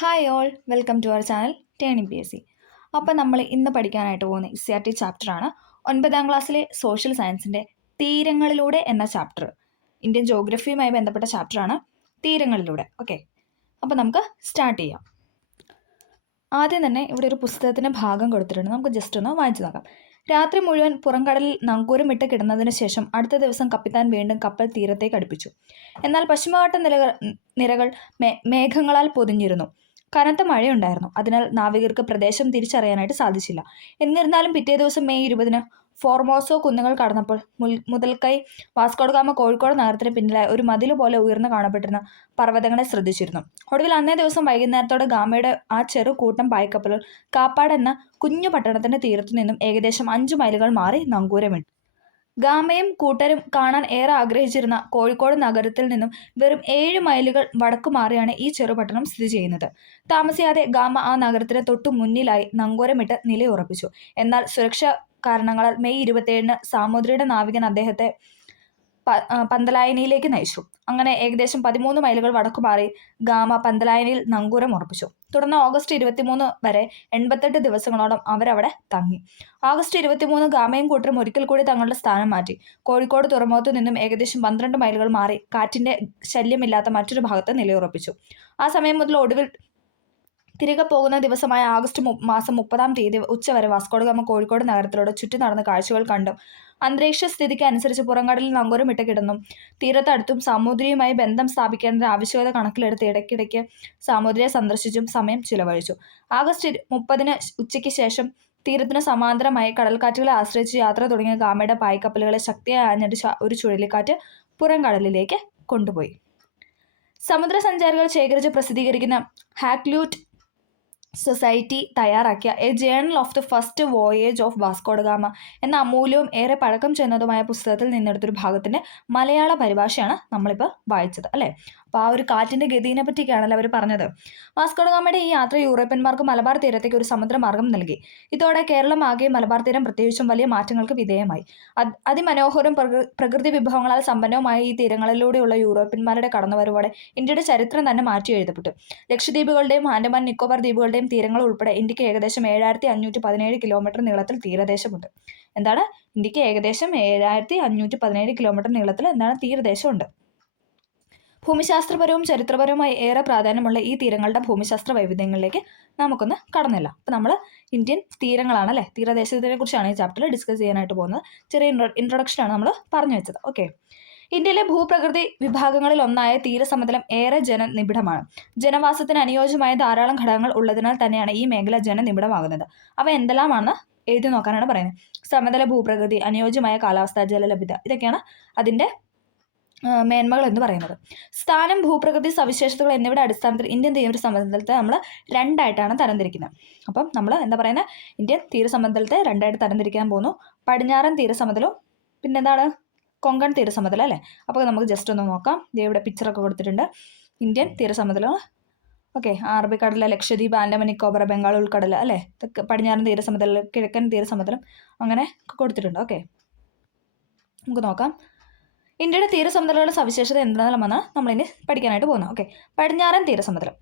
Hi all, welcome to our channel turning PSC. അപ്പോൾ നമ്മൾ ഇന്ന് പഠിക്കാനായിട്ട് പോകുന്ന CRT ചാപ്റ്ററാണ് 9ാം ക്ലാസ്സിലെ സോഷ്യൽ സയൻസിൻ്റെ തീരങ്ങളിലൂടെ എന്ന ചാപ്റ്റർ. ഇന്ത്യൻ ജോഗ്രഫിയുമായി ബന്ധപ്പെട്ട ചാപ്റ്ററാണ് തീരങ്ങളിലൂടെ. ഓക്കെ, അപ്പോൾ നമുക്ക് സ്റ്റാർട്ട് ചെയ്യാം. ആദ്യം തന്നെ ഇവിടെ ഒരു പുസ്തകത്തിൻ്റെ ഭാഗം കൊടുത്തിട്ടുണ്ട്, നമുക്ക് ജസ്റ്റ് ഒന്ന് വായിച്ചു നോക്കാം. രാത്രി മുഴുവൻ പുറംകടലിൽ നങ്കൂരമിട്ട് കിടന്നതിന് ശേഷം അടുത്ത ദിവസം കപ്പിത്താൻ വീണ്ടും കപ്പൽ തീരത്തേക്ക് അടുപ്പിച്ചു. എന്നാൽ പശ്ചിമഘട്ട നിരകൾ മേഘങ്ങളാൽ പൊതിഞ്ഞിരുന്നു. കനത്ത മഴയുണ്ടായിരുന്നു. അതിനാൽ നാവികർക്ക് പ്രദേശം തിരിച്ചറിയാനായിട്ട് സാധിച്ചില്ല. എന്നിരുന്നാലും പിറ്റേ ദിവസം മെയ് 20 ഫോർമോസോ കുന്നുകൾ കടന്നപ്പോൾ മുതൽക്കൈ വാസ്കോഡഗാമ കോഴിക്കോട് നഗരത്തിന് പിന്നിലായി ഒരു മതില് പോലെ ഉയർന്നു കാണപ്പെട്ടിരുന്ന പർവ്വതങ്ങളെ ശ്രദ്ധിച്ചിരുന്നു. ഒടുവിൽ അന്നേ ദിവസം വൈകുന്നേരത്തോടെ ഗാമയുടെ ആ ചെറു കൂട്ടം പായ്ക്കപ്പലുകൾ കാപ്പാട് എന്ന കുഞ്ഞു പട്ടണത്തിന്റെ തീരത്തു നിന്നും ഏകദേശം 5 മൈലുകൾ മാറി നങ്കൂരമിട്ടു. ഗാമയും കൂട്ടരും കാണാൻ ഏറെ ആഗ്രഹിച്ചിരുന്ന കോഴിക്കോട് നഗരത്തിൽ നിന്നും വെറും 7 മൈലുകൾ വടക്കു മാറിയാണ് ഈ ചെറുപട്ടണം സ്ഥിതി ചെയ്യുന്നത്. താമസിയാതെ ഗാമ ആ നഗരത്തിന് തൊട്ടു മുന്നിലായി നങ്കൂരമിട്ട് നിലയുറപ്പിച്ചു. എന്നാൽ സുരക്ഷാ കാരണങ്ങളാൽ മെയ് 27 സാമൂദ്രിയുടെ നാവികൻ അദ്ദേഹത്തെ പന്തലായനിയിലേക്ക് നയിച്ചു. അങ്ങനെ ഏകദേശം 13 മൈലുകൾ വടക്കു മാറി ഗാമ പന്തലായനിയിൽ നങ്കൂരം ഉറപ്പിച്ചു. തുടർന്ന് ഓഗസ്റ്റ് 23 വരെ 88 ദിവസങ്ങളോളം അവരവിടെ തങ്ങി. ഓഗസ്റ്റ് 23 ഗാമയും കൂട്ടരും ഒരിക്കൽ കൂടി തങ്ങളുടെ സ്ഥാനം മാറ്റി. കോഴിക്കോട് തുറമുഖത്തു നിന്നും ഏകദേശം 12 മൈലുകൾ മാറി കാറ്റിന്റെ ശല്യമില്ലാത്ത മറ്റൊരു ഭാഗത്ത് നിലയുറപ്പിച്ചു. ആ സമയം മുതൽ ഒടുവിൽ തിരികെ പോകുന്ന ദിവസമായ ആഗസ്റ്റ് മാസം 30-ാം തീയതി ഉച്ചവരെ വാസ്കോഡഗാമ കോഴിക്കോട് നഗരത്തിലൂടെ ചുറ്റി നടന്ന കാഴ്ചകൾ കണ്ടും അന്തരീക്ഷ സ്ഥിതിക്ക് അനുസരിച്ച് പുറംകടലിൽ നങ്കൂരമിട്ട് കിടന്നും തീരത്തടുത്തും സാമൂദ്രിയുമായി ബന്ധം സ്ഥാപിക്കേണ്ട ആവശ്യകത കണക്കിലെടുത്ത് ഇടയ്ക്കിടയ്ക്ക് സാമൂദ്രിയെ സന്ദർശിച്ചും സമയം ചിലവഴിച്ചു. ആഗസ്റ്റ് 30 ഉച്ചയ്ക്ക് ശേഷം തീരത്തിന് സമാന്തരമായി കടൽക്കാറ്റുകളെ ആശ്രയിച്ച് യാത്ര തുടങ്ങിയ ഗാമയുടെ പായ്ക്കപ്പലുകളെ ശക്തിയായി ആഞ്ഞടിച്ച ഒരു ചുഴലിക്കാറ്റ് പുറംകടലിലേക്ക് കൊണ്ടുപോയി. സമുദ്രസഞ്ചാരികൾ ശേഖരിച്ച് പ്രസിദ്ധീകരിക്കുന്ന ഹാക്ലൂട്ട് സൊസൈറ്റി തയ്യാറാക്കിയ A journal of the first voyage of Vasco da Gama എന്ന അമൂല്യവും ഏറെ പഴക്കം ചെന്നതുമായ പുസ്തകത്തിൽ നിന്നെടുത്തൊരു ഭാഗത്തിന്റെ മലയാള പരിഭാഷയാണ് നമ്മളിപ്പോൾ വായിച്ചത്, അല്ലേ? അപ്പോൾ ആ ഒരു കാറ്റിന്റെ ഗതിയെ പറ്റിയൊക്കെയാണല്ലോ അവർ പറഞ്ഞത്. വാസ്കോഡഗാമയുടെ ഈ യാത്ര യൂറോപ്യന്മാർക്ക് മലബാർ തീരത്തേക്ക് ഒരു സമുദ്രമാർഗം നൽകി. ഇതോടെ കേരളം ആകെ മലബാർ തീരം പ്രത്യേകിച്ചും വലിയ മാറ്റങ്ങൾക്ക് വിധേയമായി. അതിമനോഹരവും പ്രകൃതി വിഭവങ്ങളാൽ സമ്പന്നവുമായ ഈ തീരങ്ങളിലൂടെയുള്ള യൂറോപ്യന്മാരുടെ കടന്നുവരവോടെ ഇന്ത്യയുടെ ചരിത്രം തന്നെ മാറ്റി എഴുതപ്പെട്ടു. ലക്ഷദ്വീപുകളുടെയും ആൻഡമാൻ നിക്കോബാർ ദ്വീപുകളുടെയും തീരങ്ങൾ ഉൾപ്പെടെ ഇന്ത്യക്ക് ഏകദേശം 7517 കിലോമീറ്റർ നീളത്തിൽ തീരദേശമുണ്ട്. എന്താണ്? ഇന്ത്യക്ക് ഏകദേശം 7517 കിലോമീറ്റർ നീളത്തിൽ എന്താണ് തീരദേശമുണ്ട്. ഭൂമിശാസ്ത്രപരവും ചരിത്രപരവുമായി ഏറെ പ്രാധാന്യമുള്ള ഈ തീരങ്ങളുടെ ഭൂമിശാസ്ത്ര വൈവിധ്യങ്ങളിലേക്ക് നമുക്കൊന്ന് കടന്നില്ല. അപ്പം നമ്മൾ ഇന്ത്യൻ തീരങ്ങളാണ്, അല്ലേ, തീരദേശത്തിനെ കുറിച്ചാണ് ഈ ചാപ്റ്ററിൽ ഡിസ്കസ് ചെയ്യാനായിട്ട് പോകുന്നത്. ചെറിയ ഇൻട്രൊഡക്ഷനാണ് നമ്മൾ പറഞ്ഞു വെച്ചത്. ഓക്കെ, ഇന്ത്യയിലെ ഭൂപ്രകൃതി വിഭാഗങ്ങളിൽ ഒന്നായ തീരസമതലം ഏറെ ജനനിബിഡമാണ്. ജനവാസത്തിന് അനുയോജ്യമായ ധാരാളം ഘടകങ്ങൾ ഉള്ളതിനാൽ തന്നെയാണ് ഈ മേഖല ജനനിബിഡമാകുന്നത്. അവ എന്തെല്ലാമാണെന്ന് എഴുതി നോക്കാനാണ് പറയുന്നത്. സമതല ഭൂപ്രകൃതി, അനുയോജ്യമായ കാലാവസ്ഥ, ജലലഭ്യത, ഇതൊക്കെയാണ് അതിൻ്റെ മേന്മകൾ എന്ന് പറയുന്നത്. സ്ഥാനം, ഭൂപ്രകൃതി സവിശേഷതകൾ എന്നിവയുടെ അടിസ്ഥാനത്തിൽ ഇന്ത്യൻ തീരസമതലത്തെ നമ്മൾ രണ്ടായിട്ടാണ് തരംതിരിക്കുന്നത്. അപ്പം നമ്മൾ എന്താ പറയുന്നത്, ഇന്ത്യൻ തീരസമതലത്തെ രണ്ടായിട്ട് തരംതിരിക്കാൻ പോകുന്നു. പടിഞ്ഞാറൻ തീരസമതലവും പിന്നെന്താണ് കൊങ്കൺ തീരസമതലം, അല്ലേ? അപ്പോൾ നമുക്ക് ജസ്റ്റ് ഒന്ന് നോക്കാം. ഇവിടെ പിക്ചറൊക്കെ കൊടുത്തിട്ടുണ്ട്. ഇന്ത്യൻ തീരസമതലം, ഓക്കെ, അറബിക്കടൽ, ലക്ഷദ്വീപ്, ആൻഡമാൻ നിക്കോബാർ, ബംഗാൾ ഉൾക്കടൽ, അല്ലേ, പടിഞ്ഞാറൻ തീരസമതലം, കിഴക്കൻ തീരസമതലം, അങ്ങനെ കൊടുത്തിട്ടുണ്ട്. ഓക്കെ, നമുക്ക് നോക്കാം ഇന്ത്യയുടെ തീരസമതലങ്ങളുടെ സവിശേഷത എന്താണെന്നാണ് നമ്മളിനി പഠിക്കാനായിട്ട് പോകുന്നത്. ഓക്കെ, പടിഞ്ഞാറൻ തീരസമതലം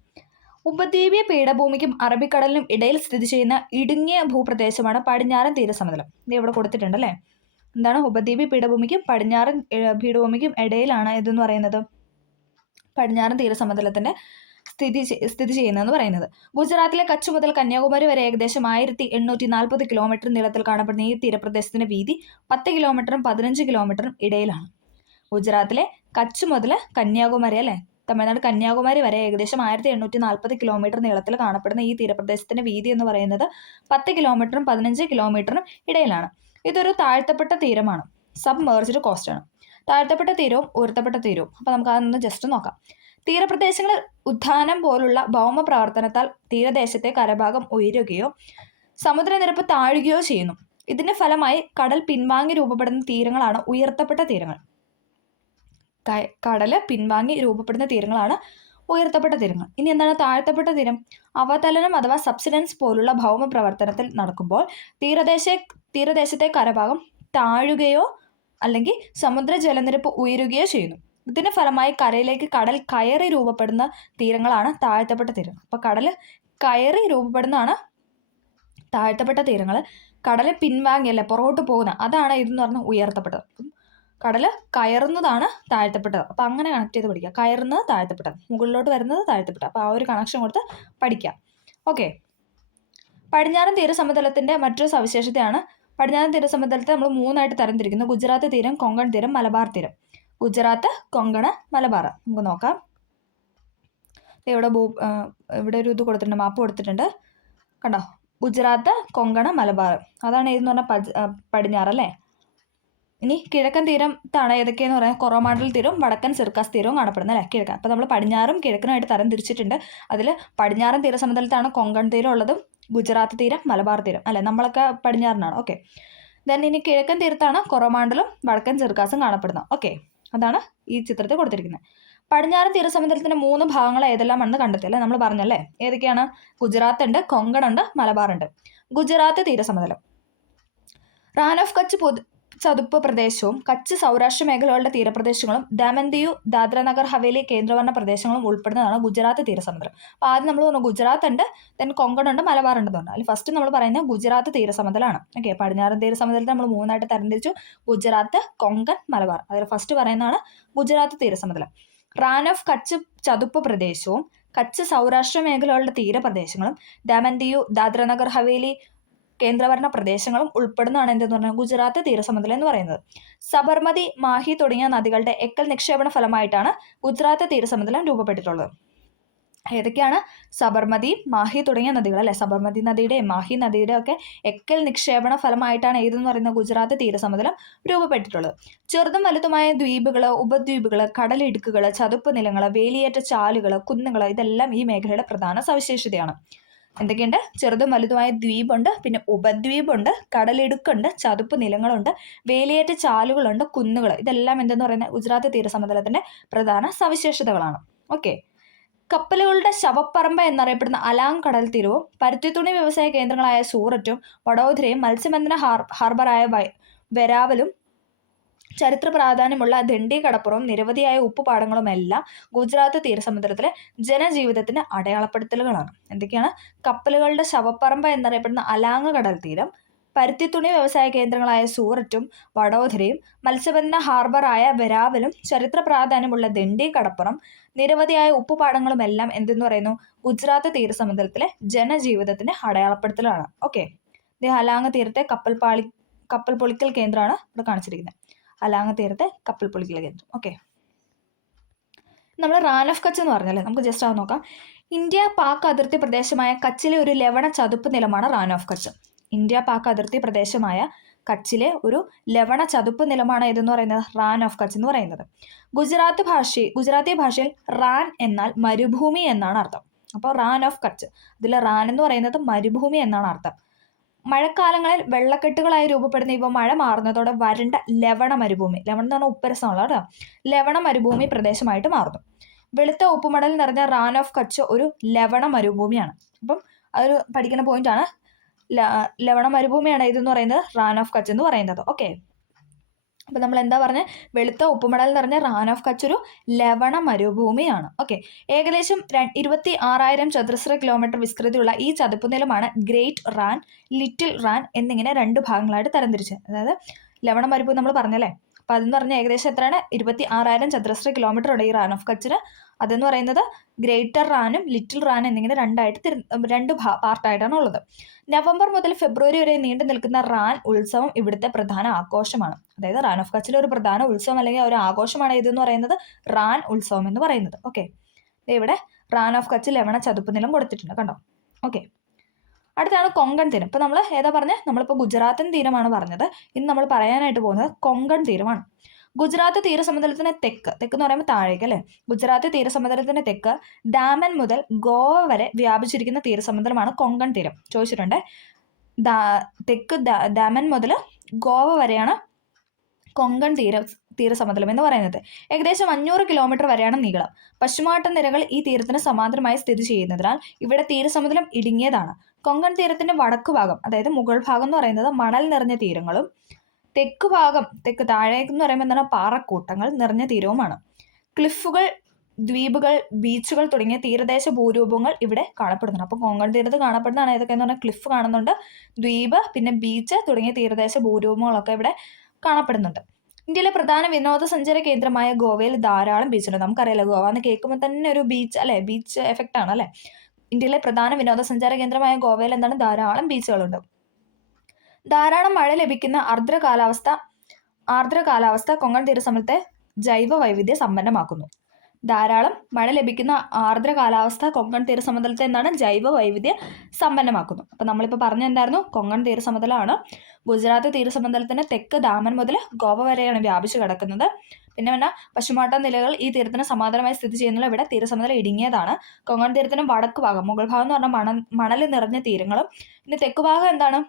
ഉപദ്വീപീയ പീഠഭൂമിക്കും അറബിക്കടലിനും ഇടയിൽ സ്ഥിതി ചെയ്യുന്ന ഇടുങ്ങിയ ഭൂപ്രദേശമാണ് പടിഞ്ഞാറൻ തീരസമതലം. ഇത് ഇവിടെ കൊടുത്തിട്ടുണ്ട്, അല്ലേ? എന്താണ്? ഉപദ്വീപീയ പീഠഭൂമിക്കും പടിഞ്ഞാറൻ പീഠഭൂമിക്കും ഇടയിലാണ് ഇതെന്ന് പറയുന്നത് പടിഞ്ഞാറൻ തീരസമതലത്തിന്റെ സ്ഥിതി ചെയ്യുന്നതെന്ന് പറയുന്നത്. ഗുജറാത്തിലെ കച്ച് മുതൽ കന്യാകുമാരി വരെ ഏകദേശം 1840 കിലോമീറ്റർ നീളത്തിൽ കാണപ്പെടുന്ന ഈ തീരപ്രദേശത്തിന്റെ വീതി 10 കിലോമീറ്ററും 15 കിലോമീറ്ററും ഇടയിലാണ്. ഗുജറാത്തിലെ കച്ച് മുതൽ കന്യാകുമാരി, അല്ലേ, തമിഴ്നാട് കന്യാകുമാരി വരെ ഏകദേശം 1840 കിലോമീറ്റർ നീളത്തിൽ കാണപ്പെടുന്ന ഈ തീരപ്രദേശത്തിന്റെ വീതി എന്ന് പറയുന്നത് 10 കിലോമീറ്ററും 15 കിലോമീറ്ററും ഇടയിലാണ്. ഇതൊരു താഴ്ത്തപ്പെട്ട തീരമാണ്, സബ്മേർജ്ഡ് കോസ്റ്റാണ്. താഴ്ത്തപ്പെട്ട തീരവും ഉയർത്തപ്പെട്ട തീരവും. അപ്പോൾ നമുക്ക് അതൊന്ന് ജസ്റ്റ് നോക്കാം. തീരപ്രദേശങ്ങളിൽ ഉത്ഥാനം പോലുള്ള ഭൗമ പ്രവർത്തനത്താൽ തീരദേശത്തെ കരഭാഗം ഉയരുകയോ സമുദ്രനിരപ്പ് താഴുകയോ ചെയ്യുന്നു. ഇതിന്റെ ഫലമായി കടൽ പിൻവാങ്ങി രൂപപ്പെടുന്ന തീരങ്ങളാണ് ഉയർത്തപ്പെട്ട തീരങ്ങൾ. കടല് പിൻവാങ്ങി രൂപപ്പെടുന്ന തീരങ്ങളാണ് ഉയർത്തപ്പെട്ട തീരങ്ങൾ. ഇനി എന്താണ് താഴ്ത്തപ്പെട്ട തീരം? അവതലനം അഥവാ സബ്സിഡൻസ് പോലുള്ള ഭൗമ പ്രവർത്തനത്തിൽ നടക്കുമ്പോൾ തീരദേശത്തെ കരഭാഗം താഴുകയോ അല്ലെങ്കിൽ സമുദ്ര ജലനിരപ്പ് ഉയരുകയോ ചെയ്യുന്നു. ഇതിന് ഫലമായി കരയിലേക്ക് കടൽ കയറി രൂപപ്പെടുന്ന തീരങ്ങളാണ് താഴ്ത്തപ്പെട്ട തീരങ്ങൾ. അപ്പോൾ കടൽ കയറി രൂപപ്പെടുന്നതാണ് താഴ്ത്തപ്പെട്ട തീരങ്ങൾ. കടൽ പിൻവാങ്ങിയല്ലേ പുറകോട്ട് പോകുന്ന അതാണ് ഇതെന്ന് പറഞ്ഞാൽ ഉയർത്തപ്പെട്ടത്. കടൽ കയറുന്നതാണ് താഴ്ത്തപ്പെട്ടത്. അപ്പോൾ അങ്ങനെ കണക്ട് ചെയ്ത് പഠിക്കുക. കയറുന്നത് താഴ്ത്തപ്പെട്ടത്, മുകളിലോട്ട് വരുന്നത് താഴ്ത്തപ്പെട്ടത്. അപ്പോൾ ആ ഒരു കണക്ഷൻ കൊടുത്ത് പഠിക്കാം. ഓക്കെ. പടിഞ്ഞാറൻ തീരസമതലത്തിൻ്റെ മറ്റൊരു സവിശേഷതയാണ്, പടിഞ്ഞാറൻ തീരസമതലത്തെ നമ്മൾ 3ആയിട്ട് തരംതിരിക്കുന്നു: ഗുജറാത്ത് തീരം, കൊങ്കൺ തീരം, മലബാർ തീരം. ഗുജറാത്ത്, കൊങ്കൺ, മലബാർ. നമുക്ക് നോക്കാം. ഇവിടെ ഒരു ഇത് കൊടുത്തിട്ടുണ്ട്, മാപ്പ് കൊടുത്തിട്ടുണ്ട് കണ്ടോ. ഗുജറാത്ത്, കൊങ്കൺ, മലബാർ, അതാണ് ഏതെന്ന് പറഞ്ഞാൽ പടിഞ്ഞാറല്ലേ. ഇനി കിഴക്കൻ തീരത്താണ് ഏതൊക്കെയെന്ന് പറയാൻ കൊറോമാണ്ടൽ തീരവും വടക്കൻ സിർക്കാസ് തീരവും കാണപ്പെടുന്നത് അല്ലേ, കിഴക്കൻ. അപ്പോൾ നമ്മൾ പടിഞ്ഞാറും കിഴക്കനുമായിട്ട് തരം തിരിച്ചിട്ടുണ്ട്. അതിൽ പടിഞ്ഞാറൻ തീരസമതലത്താണ് കൊങ്കൺ തീരം ഉള്ളതും, ഗുജറാത്ത് തീരം, മലബാർ തീരം അല്ലേ, നമ്മളൊക്കെ പടിഞ്ഞാറിനാണ്. ഓക്കെ. ദെൻ ഇനി കിഴക്കൻ തീരത്താണ് കൊറോമാണ്ടലും വടക്കൻ സിർക്കാസും കാണപ്പെടുന്നത്. ഓക്കെ, അതാണ് ഈ ചിത്രത്തിൽ കൊടുത്തിരിക്കുന്നത്. പടിഞ്ഞാറൻ തീരസമതലത്തിൻ്റെ 3 ഭാഗങ്ങൾ ഏതെല്ലാമാണെന്ന് കണ്ടെത്തിയല്ലേ, നമ്മൾ പറഞ്ഞല്ലേ. ഏതൊക്കെയാണ്? ഗുജറാത്ത് ഉണ്ട്, കൊങ്കൺ ഉണ്ട്, മലബാർ ഉണ്ട്. ഗുജറാത്ത് തീരസമതലം റാൻ ഓഫ് കച്ച് ചതുപ്പ് പ്രദേശവും കച്ച് സൗരാഷ്ട്ര മേഖലകളുടെ തീരപ്രദേശങ്ങളും ദമൻ ദിയു, ദാദ്ര നഗർ ഹവേലി കേന്ദ്രഭരണ പ്രദേശങ്ങളും ഉൾപ്പെടുന്നതാണ് ഗുജറാത്ത് തീരസമുദ്രം. അപ്പോൾ ആദ്യം നമ്മൾ പറഞ്ഞു ഗുജറാത്ത് ഉണ്ട്, ദെൻ കൊങ്കൺ ഉണ്ട്, മലബാർ ഉണ്ടെന്ന് പറഞ്ഞു. അതിൽ ഫസ്റ്റ് നമ്മൾ പറയുന്നത് ഗുജറാത്ത് തീരസമതലമാണ്. ഓക്കെ. പടിഞ്ഞാറൻ തീരസമതലത്തെ നമ്മൾ 3ആയിട്ട് തരംതിരിച്ചു: ഗുജറാത്ത്, കൊങ്കൺ, മലബാർ. അതിൽ ഫസ്റ്റ് പറയുന്നതാണ് ഗുജറാത്ത് തീരസമതലം. റാൻ ഓഫ് കച്ച് ചതുപ്പ് പ്രദേശവും കച്ച് സൗരാഷ്ട്ര മേഖലകളുടെ തീരപ്രദേശങ്ങളും ദമൻ ദിയു, ദാദ്ര നഗർ ഹവേലി കേന്ദ്രഭരണ പ്രദേശങ്ങളും ഉൾപ്പെടുന്നതാണ് എന്തെന്ന് പറഞ്ഞാൽ ഗുജറാത്ത് തീരസമതലം എന്ന് പറയുന്നത്. സബർമതി, മാഹി തുടങ്ങിയ നദികളുടെ എക്കൽ നിക്ഷേപണ ഫലമായിട്ടാണ് ഗുജറാത്ത് തീരസമതലം രൂപപ്പെട്ടിട്ടുള്ളത്. ഏതൊക്കെയാണ്? സബർമതി, മാഹി തുടങ്ങിയ നദികൾ അല്ലെ. സബർമതി നദിയുടെ, മാഹി നദിയുടെ ഒക്കെ എക്കൽ നിക്ഷേപണ ഫലമായിട്ടാണ് ഏതെന്ന് പറയുന്ന ഗുജറാത്ത് തീരസമതലം രൂപപ്പെട്ടിട്ടുള്ളത്. ചെറുതും വലുതുമായ ദ്വീപുകൾ, ഉപദ്വീപുകൾ, കടലിടുക്കുകൾ, ചതുപ്പ് നിലങ്ങൾ, വേലിയേറ്റ ചാലുകൾ, കുന്നുകൾ, ഇതെല്ലാം ഈ മേഖലയുടെ പ്രധാന സവിശേഷതയാണ്. എന്തൊക്കെയുണ്ട്? ചെറുതും വലുതുമായ ദ്വീപുണ്ട്, പിന്നെ ഉപദ്വീപുണ്ട്, കടലിടുക്കുണ്ട്, ചതുപ്പ് നിലങ്ങളുണ്ട്, വേലിയേറ്റ ചാലുകളുണ്ട്, കുന്നുകൾ. ഇതെല്ലാം എന്തെന്ന് പറയുന്നത് ഗുജറാത്ത് തീരസമതലത്തിന്റെ പ്രധാന സവിശേഷതകളാണ്. ഓക്കെ. കപ്പലുകളുടെ ശവപ്പറമ്പ് എന്നറിയപ്പെടുന്ന അലാങ് കടൽ തീരവും പരുത്തിത്തുണി വ്യവസായ കേന്ദ്രങ്ങളായ സൂററ്റും വഡോദരയും മത്സ്യബന്ധന ഹാർബറായ വെരാവലും ചരിത്ര പ്രാധാന്യമുള്ള ദണ്ഡി കടപ്പുറവും നിരവധിയായ ഉപ്പുപാടങ്ങളുമെല്ലാം ഗുജറാത്ത് തീരസമുദ്രത്തിലെ ജനജീവിതത്തിന്റെ അടയാളപ്പെടുത്തലുകളാണ്. എന്തൊക്കെയാണ്? കപ്പലുകളുടെ ശവപ്പറമ്പ് എന്നറിയപ്പെടുന്ന അലാങ് കടൽ തീരം, പരുത്തിത്തുണി വ്യവസായ കേന്ദ്രങ്ങളായ സൂററ്റും വഡോദരയും മത്സ്യബന്ധന ഹാർബറായ വെരാവലും ചരിത്ര പ്രാധാന്യമുള്ള ദണ്ഡി കടപ്പുറം നിരവധിയായ ഉപ്പുപാടങ്ങളുമെല്ലാം എന്തെന്ന് പറയുന്നു? ഗുജറാത്ത് തീരസമുദ്രത്തിലെ ജനജീവിതത്തിന്റെ അടയാളപ്പെടുത്തലാണ്. ഓക്കെ. അലാങ് തീരത്തെ കപ്പൽ പൊളിക്കൽ കേന്ദ്രമാണ് ഇവിടെ കാണിച്ചിരിക്കുന്നത്. അലാങ് തീരത്തെ കപ്പൽ പൊളിക്കൽ കേന്ദ്രം. ഓക്കെ. നമ്മൾ റാൻ ഓഫ് കച്ച് എന്ന് പറഞ്ഞല്ലേ, നമുക്ക് ജസ്റ്റ് അത് നോക്കാം. ഇന്ത്യ പാക് അതിർത്തി പ്രദേശമായ കച്ചിലെ ഒരു ലവണ ചതുപ്പ് നിലമാണ് റാൻ ഓഫ് കച്ച്. ഇന്ത്യ പാക് അതിർത്തി പ്രദേശമായ കച്ചിലെ ഒരു ലവണ ചതുപ്പ് നിലമാണ് ഇതെന്ന് പറയുന്നത് റാൻ ഓഫ് കച്ച് എന്ന് പറയുന്നത്. ഗുജറാത്തി ഭാഷയിൽ റാൻ എന്നാൽ മരുഭൂമി എന്നാണ് അർത്ഥം. അപ്പോൾ റാൻ ഓഫ് കച്ച്, ഇതിൽ റാൻ എന്ന് പറയുന്നത് മരുഭൂമി എന്നാണ് അർത്ഥം. മഴക്കാലങ്ങളിൽ വെള്ളക്കെട്ടുകളായി രൂപപ്പെടുന്ന ഇവ മഴ മാറുന്നതോടെ വരണ്ട ലവണ മരുഭൂമി, ലവണം എന്ന് പറഞ്ഞാൽ ഉപ്പരസമുള്ള കേട്ടോ, ലവണ മരുഭൂമി പ്രദേശമായിട്ട് മാറുന്നു. വെളുത്ത ഉപ്പുമടൽ നിറഞ്ഞ റാൻ ഓഫ് കച്ച് ഒരു ലവണ മരുഭൂമിയാണ്. അപ്പം അതൊരു പഠിക്കുന്ന പോയിന്റാണ്. ലവണ മരുഭൂമിയാണ് ഇതെന്ന് പറയുന്നത് റാൻ ഓഫ് കച്ച് എന്ന് പറയുന്നത്. ഓക്കെ. അപ്പം നമ്മൾ എന്താ പറഞ്ഞത്? വെളുത്ത ഉപ്പുമടൽ നിറഞ്ഞ റാൻ ഓഫ് കച്ച് ഒരു ലവണ മരുഭൂമിയാണ്. ഓക്കെ. ഏകദേശം 26,000 ചതുരശ്ര കിലോമീറ്റർ വിസ്തൃതിയുള്ള ഈ ചതുപ്പുനിലമാണ് ഗ്രേറ്റ് റാൻ, ലിറ്റിൽ റാൻ എന്നിങ്ങനെ 2 ഭാഗങ്ങളായിട്ട് തരംതിരിച്ചത്. അതായത് ലവണ മരുഭൂമി നമ്മൾ പറഞ്ഞല്ലേ, അപ്പം അതെന്ന് പറഞ്ഞാൽ ഏകദേശം എത്രയാണ്? 26,000 ചതുരശ്ര കിലോമീറ്റർ ഉണ്ട് ഈ റാൻ ഓഫ് കച്ചിന്. അതെന്ന് പറയുന്നത് ഗ്രേറ്റർ റാനും ലിറ്റിൽ റാൻ എന്നിങ്ങനെ 2 പാർട്ടായിട്ടാണ് ഉള്ളത്. നവംബർ മുതൽ ഫെബ്രുവരി വരെ നീണ്ടു നിൽക്കുന്ന റാൻ ഉത്സവം ഇവിടുത്തെ പ്രധാന ആഘോഷമാണ്. അതായത് റാൻ ഓഫ് കച്ചിലെ ഒരു പ്രധാന ഉത്സവം അല്ലെങ്കിൽ ഒരു ആഘോഷമാണ് ഇതെന്ന് പറയുന്നത് റാൻ ഉത്സവം എന്ന് പറയുന്നത്. ഓക്കെ. ഇവിടെ റാൻ ഓഫ് കച്ച് ലവണ ചതുപ്പ് നിലം കൊടുത്തിട്ടുണ്ട് കണ്ടോ. ഓക്കെ. അടുത്താണ് കൊങ്കൺ തീരം. ഇപ്പം നമ്മൾ ഏതാ പറഞ്ഞത്? നമ്മളിപ്പോൾ ഗുജറാത്തൻ തീരമാണ് പറഞ്ഞത്. ഇന്ന് നമ്മൾ പറയാനായിട്ട് പോകുന്നത് കൊങ്കൺ തീരമാണ്. ഗുജറാത്ത് തീരസമുദ്രത്തിന് തെക്ക് എന്ന് പറയുമ്പോൾ താഴേക്ക് അല്ലേ. ഗുജറാത്ത് തീരസമുദ്രത്തിന് തെക്ക് ഡാമൻ മുതൽ ഗോവ വരെ വ്യാപിച്ചിരിക്കുന്ന തീരസമുദ്രമാണ് കൊങ്കൺ തീരം. ചോദിച്ചിട്ടുണ്ട്. തെക്ക് ഡാമൻ മുതൽ ഗോവ വരെയാണ് കൊങ്കൺ തീരസമുദ്രം എന്ന് പറയുന്നത്. ഏകദേശം 500 കിലോമീറ്റർ വരെയാണ് നീളം. പശ്ചിമഘട്ട നിരകൾ ഈ തീരത്തിന് സമാന്തരമായി സ്ഥിതി ചെയ്യുന്നതിനാൽ ഇവിടെ തീരസമുദ്രം ഇടുങ്ങിയതാണ്. കൊങ്കൺ തീരത്തിന്റെ വടക്കു ഭാഗം, അതായത് മുകൾ ഭാഗം എന്ന് പറയുന്നത് മണൽ നിറഞ്ഞ തീരങ്ങളും തെക്ക് താഴേക്ക് എന്ന് പറയുമ്പോൾ എന്താണ് പാറക്കൂട്ടങ്ങൾ നിറഞ്ഞ തീരവുമാണ്. ക്ലിഫുകൾ, ദ്വീപുകൾ, ബീച്ചുകൾ തുടങ്ങിയ തീരദേശ ഭൂരൂപങ്ങൾ ഇവിടെ കാണപ്പെടുന്നുണ്ട്. അപ്പോൾ കൊങ്കൺ തീരത്ത് കാണപ്പെടുന്നതാണ് ഏതൊക്കെയെന്ന് പറഞ്ഞാൽ ക്ലിഫ് കാണുന്നുണ്ട്, ദ്വീപ്, പിന്നെ ബീച്ച് തുടങ്ങിയ തീരദേശ ഭൂരൂപങ്ങളൊക്കെ ഇവിടെ കാണപ്പെടുന്നുണ്ട്. ഇന്ത്യയിലെ പ്രധാന വിനോദസഞ്ചാര കേന്ദ്രമായ ഗോവയിൽ ധാരാളം ബീച്ചുണ്ട്. നമുക്കറിയാലോ, ഗോവ എന്ന് കേൾക്കുമ്പോൾ തന്നെ ഒരു ബീച്ച് അല്ലെ, ബീച്ച് എഫക്റ്റ് ആണ് അല്ലെ. ഇന്ത്യയിലെ പ്രധാന വിനോദസഞ്ചാര കേന്ദ്രമായ ഗോവയിൽ എന്താണ്, ധാരാളം ബീച്ചുകളുണ്ട്. ധാരാളം മഴ ലഭിക്കുന്ന ആർദ്ര കാലാവസ്ഥ കൊങ്കൺ തീരസമത്തെ ജൈവ വൈവിധ്യ സമ്പന്നമാക്കുന്നു. ധാരാളം മഴ ലഭിക്കുന്ന ആർദ്ര കാലാവസ്ഥ കൊങ്കൺ തീരസമതലത്തെ എന്താണ്, ജൈവ വൈവിധ്യ സമ്പന്നമാക്കുന്നു. അപ്പം നമ്മളിപ്പോൾ പറഞ്ഞെന്തായിരുന്നു, കൊങ്കൺ തീരസമതലമാണ് ഗുജറാത്ത് തീരസമതലത്തിന് തെക്ക് ദാമൻ മുതൽ ഗോവ വരെയാണ് വ്യാപിച്ചു കിടക്കുന്നത്. പിന്നെ പശ്ചിമഘട്ട നിലകൾ ഈ തീരത്തിന് സമാന്തരമായി സ്ഥിതി ചെയ്യുന്നുള്ള ഇവിടെ തീരസമതലം ഇടുങ്ങിയതാണ്. കൊങ്കൺ തീരത്തിന് വടക്ക് ഭാഗം, മുകൾ ഭാഗം എന്ന് പറഞ്ഞാൽ മണൽ നിറഞ്ഞ തീരങ്ങളും, പിന്നെ തെക്ക് ഭാഗം എന്താണ്,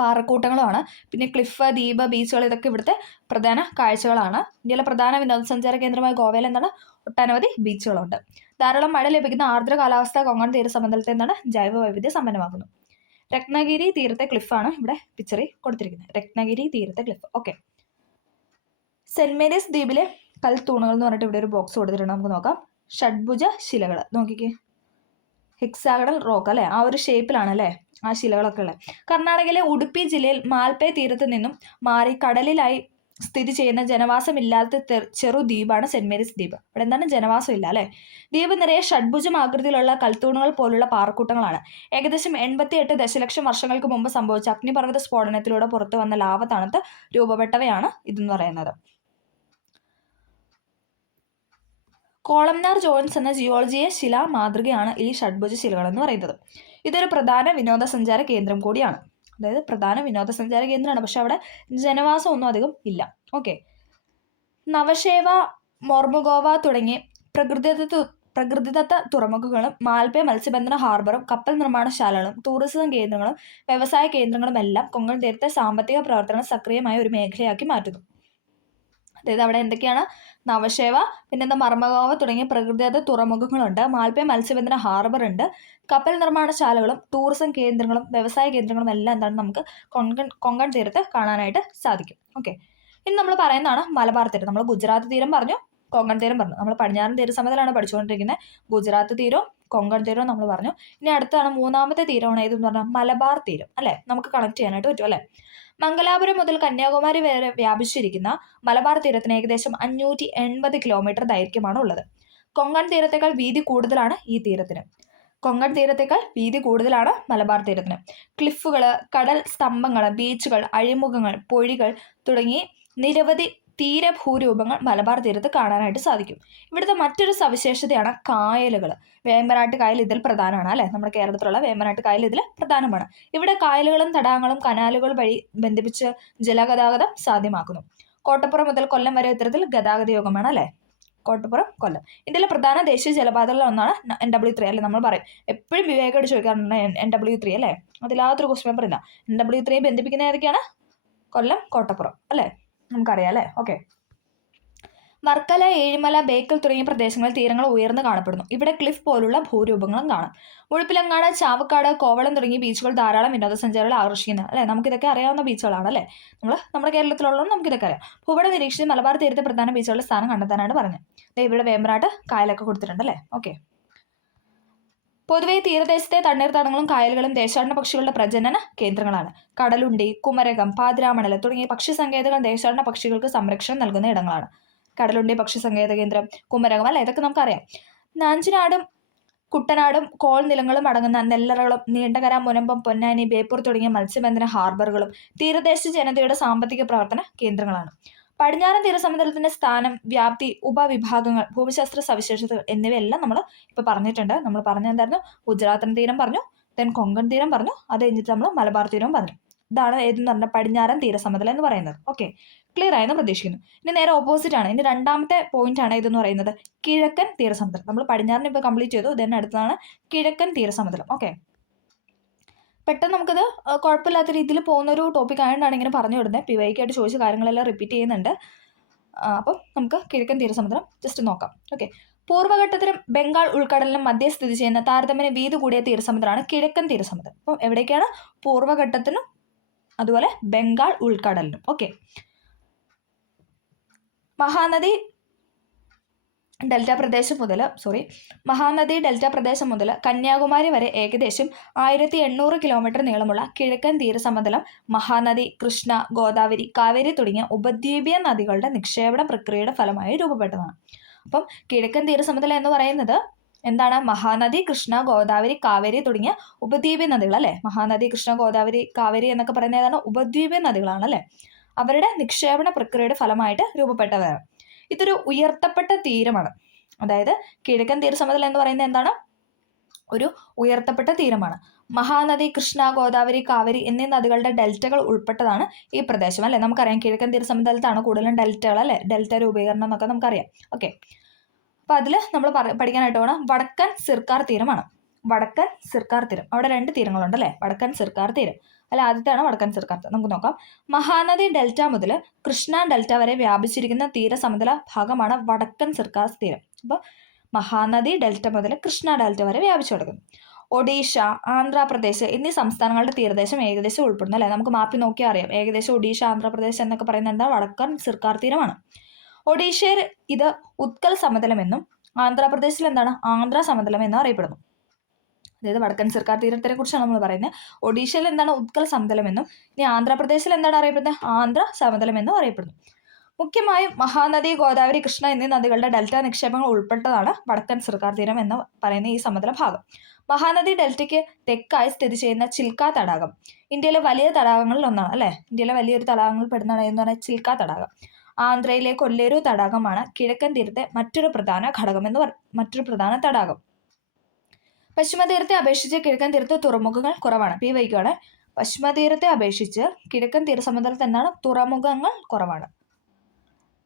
പാറക്കൂട്ടങ്ങളുമാണ്. പിന്നെ ക്ലിഫ്, ദ്വീപ്, ബീച്ചുകൾ ഇതൊക്കെ ഇവിടുത്തെ പ്രധാന കാഴ്ചകളാണ്. ഇന്ത്യയിലെ പ്രധാന വിനോദസഞ്ചാര കേന്ദ്രമായ ഗോവയിൽ എന്താണ്, ഒട്ടനവധി ബീച്ചുകളുണ്ട്. ധാരാളം മഴ ലഭിക്കുന്ന ആർദ്ര കാലാവസ്ഥ കൊങ്കൺ തീരസമതലത്തെ എന്താണ്, ജൈവ വൈവിധ്യ സമ്പന്നമാക്കുന്നു. രത്നഗിരി തീരത്തെ ക്ലിഫാണ് ഇവിടെ പിക്ചറിൽ കൊടുത്തിരിക്കുന്നത്. രത്നഗിരി തീരത്തെ ക്ലിഫ്. ഓക്കെ. സെന്റ് മേരീസ് ദ്വീപിലെ കൽത്തൂണുകൾ എന്ന് പറഞ്ഞിട്ട് ഇവിടെ ഒരു ബോക്സ് കൊടുത്തിട്ടുണ്ട്. നമുക്ക് നോക്കാം. ഷഡ്ഭുജ ശിലകൾ നോക്കിക്കേ, ഹെക്സാഗണൽ റോക്ക് അല്ലേ, ആ ഒരു ഷേപ്പിലാണ് അല്ലേ ആ ശിലകളൊക്കെ ഉള്ളത്. കർണാടകയിലെ ഉടുപ്പി ജില്ലയിൽ മാൽപേ തീരത്ത് നിന്നും മാറി കടലിലായി സ്ഥിതി ചെയ്യുന്ന ജനവാസമില്ലാത്ത ചെറു ദ്വീപാണ് സെന്റ് മേരീസ് ദ്വീപ്. ഇവിടെ എന്താണ്, ജനവാസം ഇല്ല അല്ലേ. ദ്വീപ് നിറയെ ഷഡ്ഭുജം ആകൃതിയിലുള്ള കൽത്തൂണുകൾ പോലുള്ള പാറക്കൂട്ടങ്ങളാണ്. ഏകദേശം 88 ദശലക്ഷം വർഷങ്ങൾക്ക് മുമ്പ് സംഭവിച്ച അഗ്നിപർവ്വത സ്ഫോടനത്തിലൂടെ പുറത്തു വന്ന ലാവ തണുത്ത് രൂപപ്പെട്ടവയാണ് ഇതെന്ന് പറയുന്നത്. കോളംനാർ ജോയിൻസ് എന്ന ജിയോളജിയെ ശിലാ മാതൃകയാണ് ഈ ഷഡ്ഭുജ ശിലകൾ എന്ന് പറയുന്നത്. ഇതൊരു പ്രധാന വിനോദസഞ്ചാര കേന്ദ്രം കൂടിയാണ്. അതായത് പ്രധാന വിനോദസഞ്ചാര കേന്ദ്രമാണ്, പക്ഷെ അവിടെ ജനവാസം ഒന്നും അധികം ഇല്ല. ഓക്കെ. നവശേവ, മോർമുഗോവ തുടങ്ങി പ്രകൃതിദത്ത തുറമുഖങ്ങളും മാൽപേ മത്സ്യബന്ധന ഹാർബറും കപ്പൽ നിർമ്മാണശാലകളും ടൂറിസം കേന്ദ്രങ്ങളും വ്യവസായ കേന്ദ്രങ്ങളും എല്ലാം കൊങ്കൺ തീരത്തെ സാമ്പത്തിക പ്രവർത്തനം സക്രിയമായ ഒരു മേഖലയാക്കി മാറ്റുന്നു. അതായത് അവിടെ എന്തൊക്കെയാണ്, നവശേവ, പിന്നെന്താ മർമഗോവ തുടങ്ങിയ പ്രകൃതിദത്ത തുറമുഖങ്ങളുണ്ട്, മാൽപേ മത്സ്യബന്ധന ഹാർബർ ഉണ്ട്, കപ്പൽ നിർമ്മാണശാലകളും ടൂറിസം കേന്ദ്രങ്ങളും വ്യവസായ കേന്ദ്രങ്ങളും എല്ലാം എന്താണ് നമുക്ക് കൊങ്കൺ തീരത്ത് കാണാനായിട്ട് സാധിക്കും. ഓക്കെ. ഇനി നമ്മൾ പറയുന്നതാണ് മലബാർ തീരം. നമ്മൾ ഗുജറാത്ത് തീരം പറഞ്ഞു, കൊങ്കൺ തീരം പറഞ്ഞു. നമ്മൾ പടിഞ്ഞാറൻ തീരസമതലമാണ് പഠിച്ചുകൊണ്ടിരിക്കുന്നത്. ഗുജറാത്ത് തീരവും കൊങ്കൺ തീരവും നമ്മൾ പറഞ്ഞു. ഇനി അടുത്താണ് മൂന്നാമത്തെ തീരമാണ് ഏതെന്ന് പറഞ്ഞാൽ മലബാർ തീരം അല്ലേ. നമുക്ക് കണക്ട് ചെയ്യാനായിട്ട് പറ്റും അല്ലേ. മംഗലാപുരം മുതൽ കന്യാകുമാരി വരെ വ്യാപിച്ചിരിക്കുന്ന മലബാർ തീരത്തിന് ഏകദേശം 580 കിലോമീറ്റർ ദൈർഘ്യമാണ് ഉള്ളത്. കൊങ്കൺ തീരത്തേക്കാൾ വീതി കൂടുതലാണ് ഈ തീരത്തിന്. കൊങ്കൺ തീരത്തേക്കാൾ വീതി കൂടുതലാണ് മലബാർ തീരത്തിന്. ക്ലിഫുകൾ, കടൽ സ്തംഭങ്ങൾ, ബീച്ചുകൾ, അഴിമുഖങ്ങൾ, പൊഴികൾ തുടങ്ങി നിരവധി തീരഭൂരൂപങ്ങൾ മലബാർ തീരത്ത് കാണാനായിട്ട് സാധിക്കും. ഇവിടുത്തെ മറ്റൊരു സവിശേഷതയാണ് കായലുകൾ. വേമ്പനാട്ട് കായൽ ഇതിൽ പ്രധാനമാണ് അല്ലേ. നമ്മുടെ കേരളത്തിലുള്ള വേമ്പനാട്ട് കായൽ ഇതിൽ പ്രധാനമാണ്. ഇവിടെ കായലുകളും തടാകങ്ങളും കനാലുകൾ വഴി ബന്ധിപ്പിച്ച് ജലഗതാഗതം സാധ്യമാക്കുന്നു. കോട്ടപ്പുറം മുതൽ കൊല്ലം വരെ ഇത്തരത്തിൽ ഗതാഗത യോഗമാണ് അല്ലേ. കോട്ടപ്പുറം, കൊല്ലം. ഇന്ത്യയിലെ പ്രധാന ദേശീയ ജലപാതകളിൽ ഒന്നാണ് NW3 അല്ലേ. നമ്മൾ പറയും എപ്പോഴും വിവേകമായിട്ട് ചോദിക്കാറുണ്ട് NW3 അല്ലേ. അതിലാത്തൊരു ക്വസ്റ്റ്യൻ പേപ്പർ ഇല്ല. NW3 ബന്ധിപ്പിക്കുന്ന ഏതൊക്കെയാണ്, കൊല്ലം, കോട്ടപ്പുറം അല്ലേ, നമുക്കറിയാം അല്ലേ. ഓക്കെ. വർക്കല, ഏഴിമല, ബേക്കൽ തുടങ്ങിയ പ്രദേശങ്ങളിൽ തീരങ്ങൾ ഉയർന്നു കാണപ്പെടുന്നു. ഇവിടെ ക്ലിഫ് പോലുള്ള ഭൂരൂപങ്ങളും കാണാം. മുഴുപ്പിലങ്ങാട്, ചാവക്കാട്, കോവളം തുടങ്ങിയ ബീച്ചുകൾ ധാരാളം വിനോദസഞ്ചാരികളെ ആകർഷിക്കുന്നത് അല്ലേ. നമുക്കിതൊക്കെ അറിയാവുന്ന ബീച്ചുകളാണ് അല്ലേ. നമ്മുടെ കേരളത്തിലുള്ളതുകൊണ്ട് നമുക്കിതൊക്കെ അറിയാം. ഭൂപടം നിരീക്ഷിച്ച് മലബാർ തീരത്തെ പ്രധാന ബീച്ചുകളുടെ സ്ഥാനം കണ്ടെത്താനാണ് പറഞ്ഞത്. ഇവിടെ വേമ്പനാട്ട് കായലൊക്കെ കൊടുത്തിട്ടുണ്ട് അല്ലേ. ഓക്കെ. പൊതുവെ തീരദേശത്തെ തണ്ണീർത്തടങ്ങളും കായലുകളും ദേശാടന പക്ഷികളുടെ പ്രജനന കേന്ദ്രങ്ങളാണ്. കടലുണ്ടി, കുമരകം, പാതിരാമണൽ തുടങ്ങിയ പക്ഷി സങ്കേതങ്ങൾ ദേശാടന പക്ഷികൾക്ക് സംരക്ഷണം നൽകുന്ന ഇടങ്ങളാണ്. കടലുണ്ടി പക്ഷി സങ്കേത കേന്ദ്രം, കുമരകം അല്ലെ, ഇതൊക്കെ നമുക്കറിയാം. നാഞ്ചിനാടും കുട്ടനാടും കോൾ നിലങ്ങളും അടങ്ങുന്ന നെല്ലറകളും നീണ്ടകര, മുനമ്പം, പൊന്നാനി, ബേപ്പൂർ തുടങ്ങിയ മത്സ്യബന്ധന ഹാർബറുകളും തീരദേശ ജനതയുടെ സാമ്പത്തിക പ്രവർത്തന കേന്ദ്രങ്ങളാണ്. പടിഞ്ഞാറൻ തീരസമതലത്തിന്റെ സ്ഥാനം, വ്യാപ്തി, ഉപവിഭാഗങ്ങൾ, ഭൂമിശാസ്ത്ര സവിശേഷതകൾ എന്നിവയെല്ലാം നമ്മൾ ഇപ്പോൾ പറഞ്ഞിട്ടുണ്ട്. നമ്മൾ പറഞ്ഞെന്തായിരുന്നു, ഗുജറാത്തൻ തീരം പറഞ്ഞു, ദെൻ കൊങ്കൺ തീരം പറഞ്ഞു, അത് കഴിഞ്ഞിട്ട് നമ്മൾ മലബാർ തീരവും പറഞ്ഞു. ഇതാണ് ഏതെന്ന് പറഞ്ഞാൽ പടിഞ്ഞാറൻ തീരസമതലം എന്ന് പറയുന്നത്. ഓക്കെ, ക്ലിയർ ആയെന്ന് പ്രതീക്ഷിക്കുന്നു. ഇനി നേരെ ഓപ്പോസിറ്റ് ആണ്. ഇനി രണ്ടാമത്തെ പോയിന്റ് ആണ് ഇതെന്ന് പറയുന്നത് കിഴക്കൻ തീരസമതലം. നമ്മൾ പടിഞ്ഞാറിന് ഇപ്പോൾ കംപ്ലീറ്റ് ചെയ്തു, ദെൻ അടുത്താണ് കിഴക്കൻ തീരസമതലം. ഓക്കെ, പെട്ടെന്ന് നമുക്കത് കുഴപ്പമില്ലാത്ത രീതിയിൽ പോകുന്നൊരു ടോപ്പിക് ആയതുകൊണ്ടാണ് ഇങ്ങനെ പറഞ്ഞു വിടുന്നത്. PYക്കായിട്ട് ചോദിച്ച കാര്യങ്ങളെല്ലാം റിപ്പീറ്റ് ചെയ്യുന്നുണ്ട്. അപ്പം നമുക്ക് കിഴക്കൻ തീരസമുദ്രം ജസ്റ്റ് നോക്കാം. ഓക്കെ, പൂർവ്വഘട്ടത്തിലും ബംഗാൾ ഉൾക്കടലിനും മധ്യ സ്ഥിതി ചെയ്യുന്ന താരതമ്യേന വീതി കൂടിയ തീരസമുദ്രമാണ് കിഴക്കൻ തീരസമുദ്രം. അപ്പം എവിടേക്കാണ്, പൂർവ്വഘട്ടത്തിനും അതുപോലെ ബംഗാൾ ഉൾക്കടലിനും. ഓക്കെ, മഹാനദി ഡെൽറ്റ പ്രദേശം മുതൽ മഹാനദി ഡെൽറ്റ പ്രദേശം മുതൽ കന്യാകുമാരി വരെ ഏകദേശം 1800 കിലോമീറ്റർ നീളമുള്ള കിഴക്കൻ തീരസമതലം മഹാനദി, കൃഷ്ണ, ഗോദാവരി, കാവേരി തുടങ്ങിയ ഉപദ്വീപീയ നദികളുടെ നിക്ഷേപണ പ്രക്രിയയുടെ ഫലമായി രൂപപ്പെട്ടതാണ്. അപ്പം കിഴക്കൻ തീരസമതലം എന്ന് പറയുന്നത് എന്താണ്? മഹാനദി, കൃഷ്ണ, ഗോദാവരി, കാവേരി തുടങ്ങിയ ഉപദ്വീപീയ നദികൾ അല്ലേ. മഹാനദി, കൃഷ്ണ, ഗോദാവരി, കാവേരി എന്നൊക്കെ പറയുന്നത് ഏതാണ്? ഉപദ്വീപീയ നദികളാണ് അല്ലേ. അവരുടെ നിക്ഷേപണ പ്രക്രിയയുടെ ഫലമായിട്ട് രൂപപ്പെട്ടവയാണ്. ഇതൊരു ഉയർത്തപ്പെട്ട തീരമാണ്. അതായത് കിഴക്കൻ തീരസമതലം എന്ന് പറയുന്നത് എന്താണ്? ഒരു ഉയർത്തപ്പെട്ട തീരമാണ്. മഹാനദി, കൃഷ്ണ, ഗോദാവരി, കാവേരി എന്നീ നദികളുടെ ഡെൽറ്റകൾ ഉൾപ്പെട്ടതാണ് ഈ പ്രദേശം അല്ലേ. നമുക്കറിയാം കിഴക്കൻ തീരസമതലത്താണ് കൂടുതലും ഡെൽറ്റകൾ അല്ലേ. ഡെൽറ്റ രൂപീകരണം എന്നൊക്കെ നമുക്കറിയാം. ഓക്കെ, അപ്പം അതിൽ നമ്മൾ പഠിക്കാനായിട്ട് വേണം വടക്കൻ സിർക്കാർ തീരമാണ്. വടക്കൻ സിർക്കാർ തീരം, അവിടെ 2 തീരങ്ങളുണ്ട് അല്ലേ. വടക്കൻ സിർക്കാർ തീരം അല്ല, ആദ്യത്തെയാണ് വടക്കൻ സിർക്കാർ തീരം. നമുക്ക് നോക്കാം. മഹാനദി ഡെൽറ്റ മുതൽ കൃഷ്ണ ഡെൽറ്റ വരെ വ്യാപിച്ചിരിക്കുന്ന തീരസമതല ഭാഗമാണ് വടക്കൻ സിർക്കാർ തീരം. അപ്പോൾ മഹാനദി ഡെൽറ്റ മുതൽ കൃഷ്ണ ഡെൽറ്റ വരെ വ്യാപിച്ചു കിടക്കുന്നു. ഒഡീഷ, ആന്ധ്രാപ്രദേശ് എന്നീ സംസ്ഥാനങ്ങളുടെ തീരദേശം ഏകദേശം ഉൾപ്പെടുന്നു അല്ലേ. നമുക്ക് മാപ്പിൽ നോക്കിയാൽ അറിയാം. ഏകദേശം ഒഡീഷ, ആന്ധ്രാപ്രദേശ് എന്നൊക്കെ പറയുന്നത് എന്താ? വടക്കൻ സിർക്കാർ തീരമാണ്. ഒഡീഷയിൽ ഇത് ഉത്കൽ സമതലമെന്നും ആന്ധ്രാപ്രദേശിൽ എന്താണ്? ആന്ധ്ര സമതലം എന്നും അറിയപ്പെടുന്നു. അതായത് വടക്കൻ സിർക്കാർ തീരത്തിനെ കുറിച്ചാണ് നമ്മൾ പറയുന്നത്. ഒഡീഷയിൽ എന്താണ്? ഉത്കൽ സമതലം എന്നും, ഇനി ആന്ധ്രാപ്രദേശിൽ എന്താണ് അറിയപ്പെടുന്നത്? ആന്ധ്ര സമതലം എന്നും അറിയപ്പെടുന്നു. മുഖ്യമായും മഹാനദി, ഗോദാവരി, കൃഷ്ണ എന്നീ നദികളുടെ ഡെൽറ്റ നിക്ഷേപങ്ങൾ ഉൾപ്പെട്ടതാണ് വടക്കൻ സിർക്കാർ തീരം എന്ന് പറയുന്ന ഈ സമതല ഭാഗം. മഹാനദി ഡെൽറ്റയ്ക്ക് തെക്കായി സ്ഥിതി ചെയ്യുന്ന ചിൽക്ക തടാകം ഇന്ത്യയിലെ വലിയ തടാകങ്ങളിൽ ഒന്നാണ് അല്ലേ. ഇന്ത്യയിലെ വലിയൊരു തടാകങ്ങളിൽ പെടുന്നതാണ് എന്ന് പറഞ്ഞാൽ ചിൽക്ക തടാകം. ആന്ധ്രയിലെ കൊല്ലേരു തടാകമാണ് കിഴക്കൻ തീരത്തെ മറ്റൊരു പ്രധാന തടാകം. പശ്ചിമ തീരത്തെ അപേക്ഷിച്ച് കിഴക്കൻ തീരത്ത് തുറമുഖങ്ങൾ കുറവാണ്. പി വൈക്കാണ്. പശ്ചിമ തീരത്തെ അപേക്ഷിച്ച് കിഴക്കൻ തീരസമതലത്തിൽ എന്താണ്? തുറമുഖങ്ങൾ കുറവാണ്.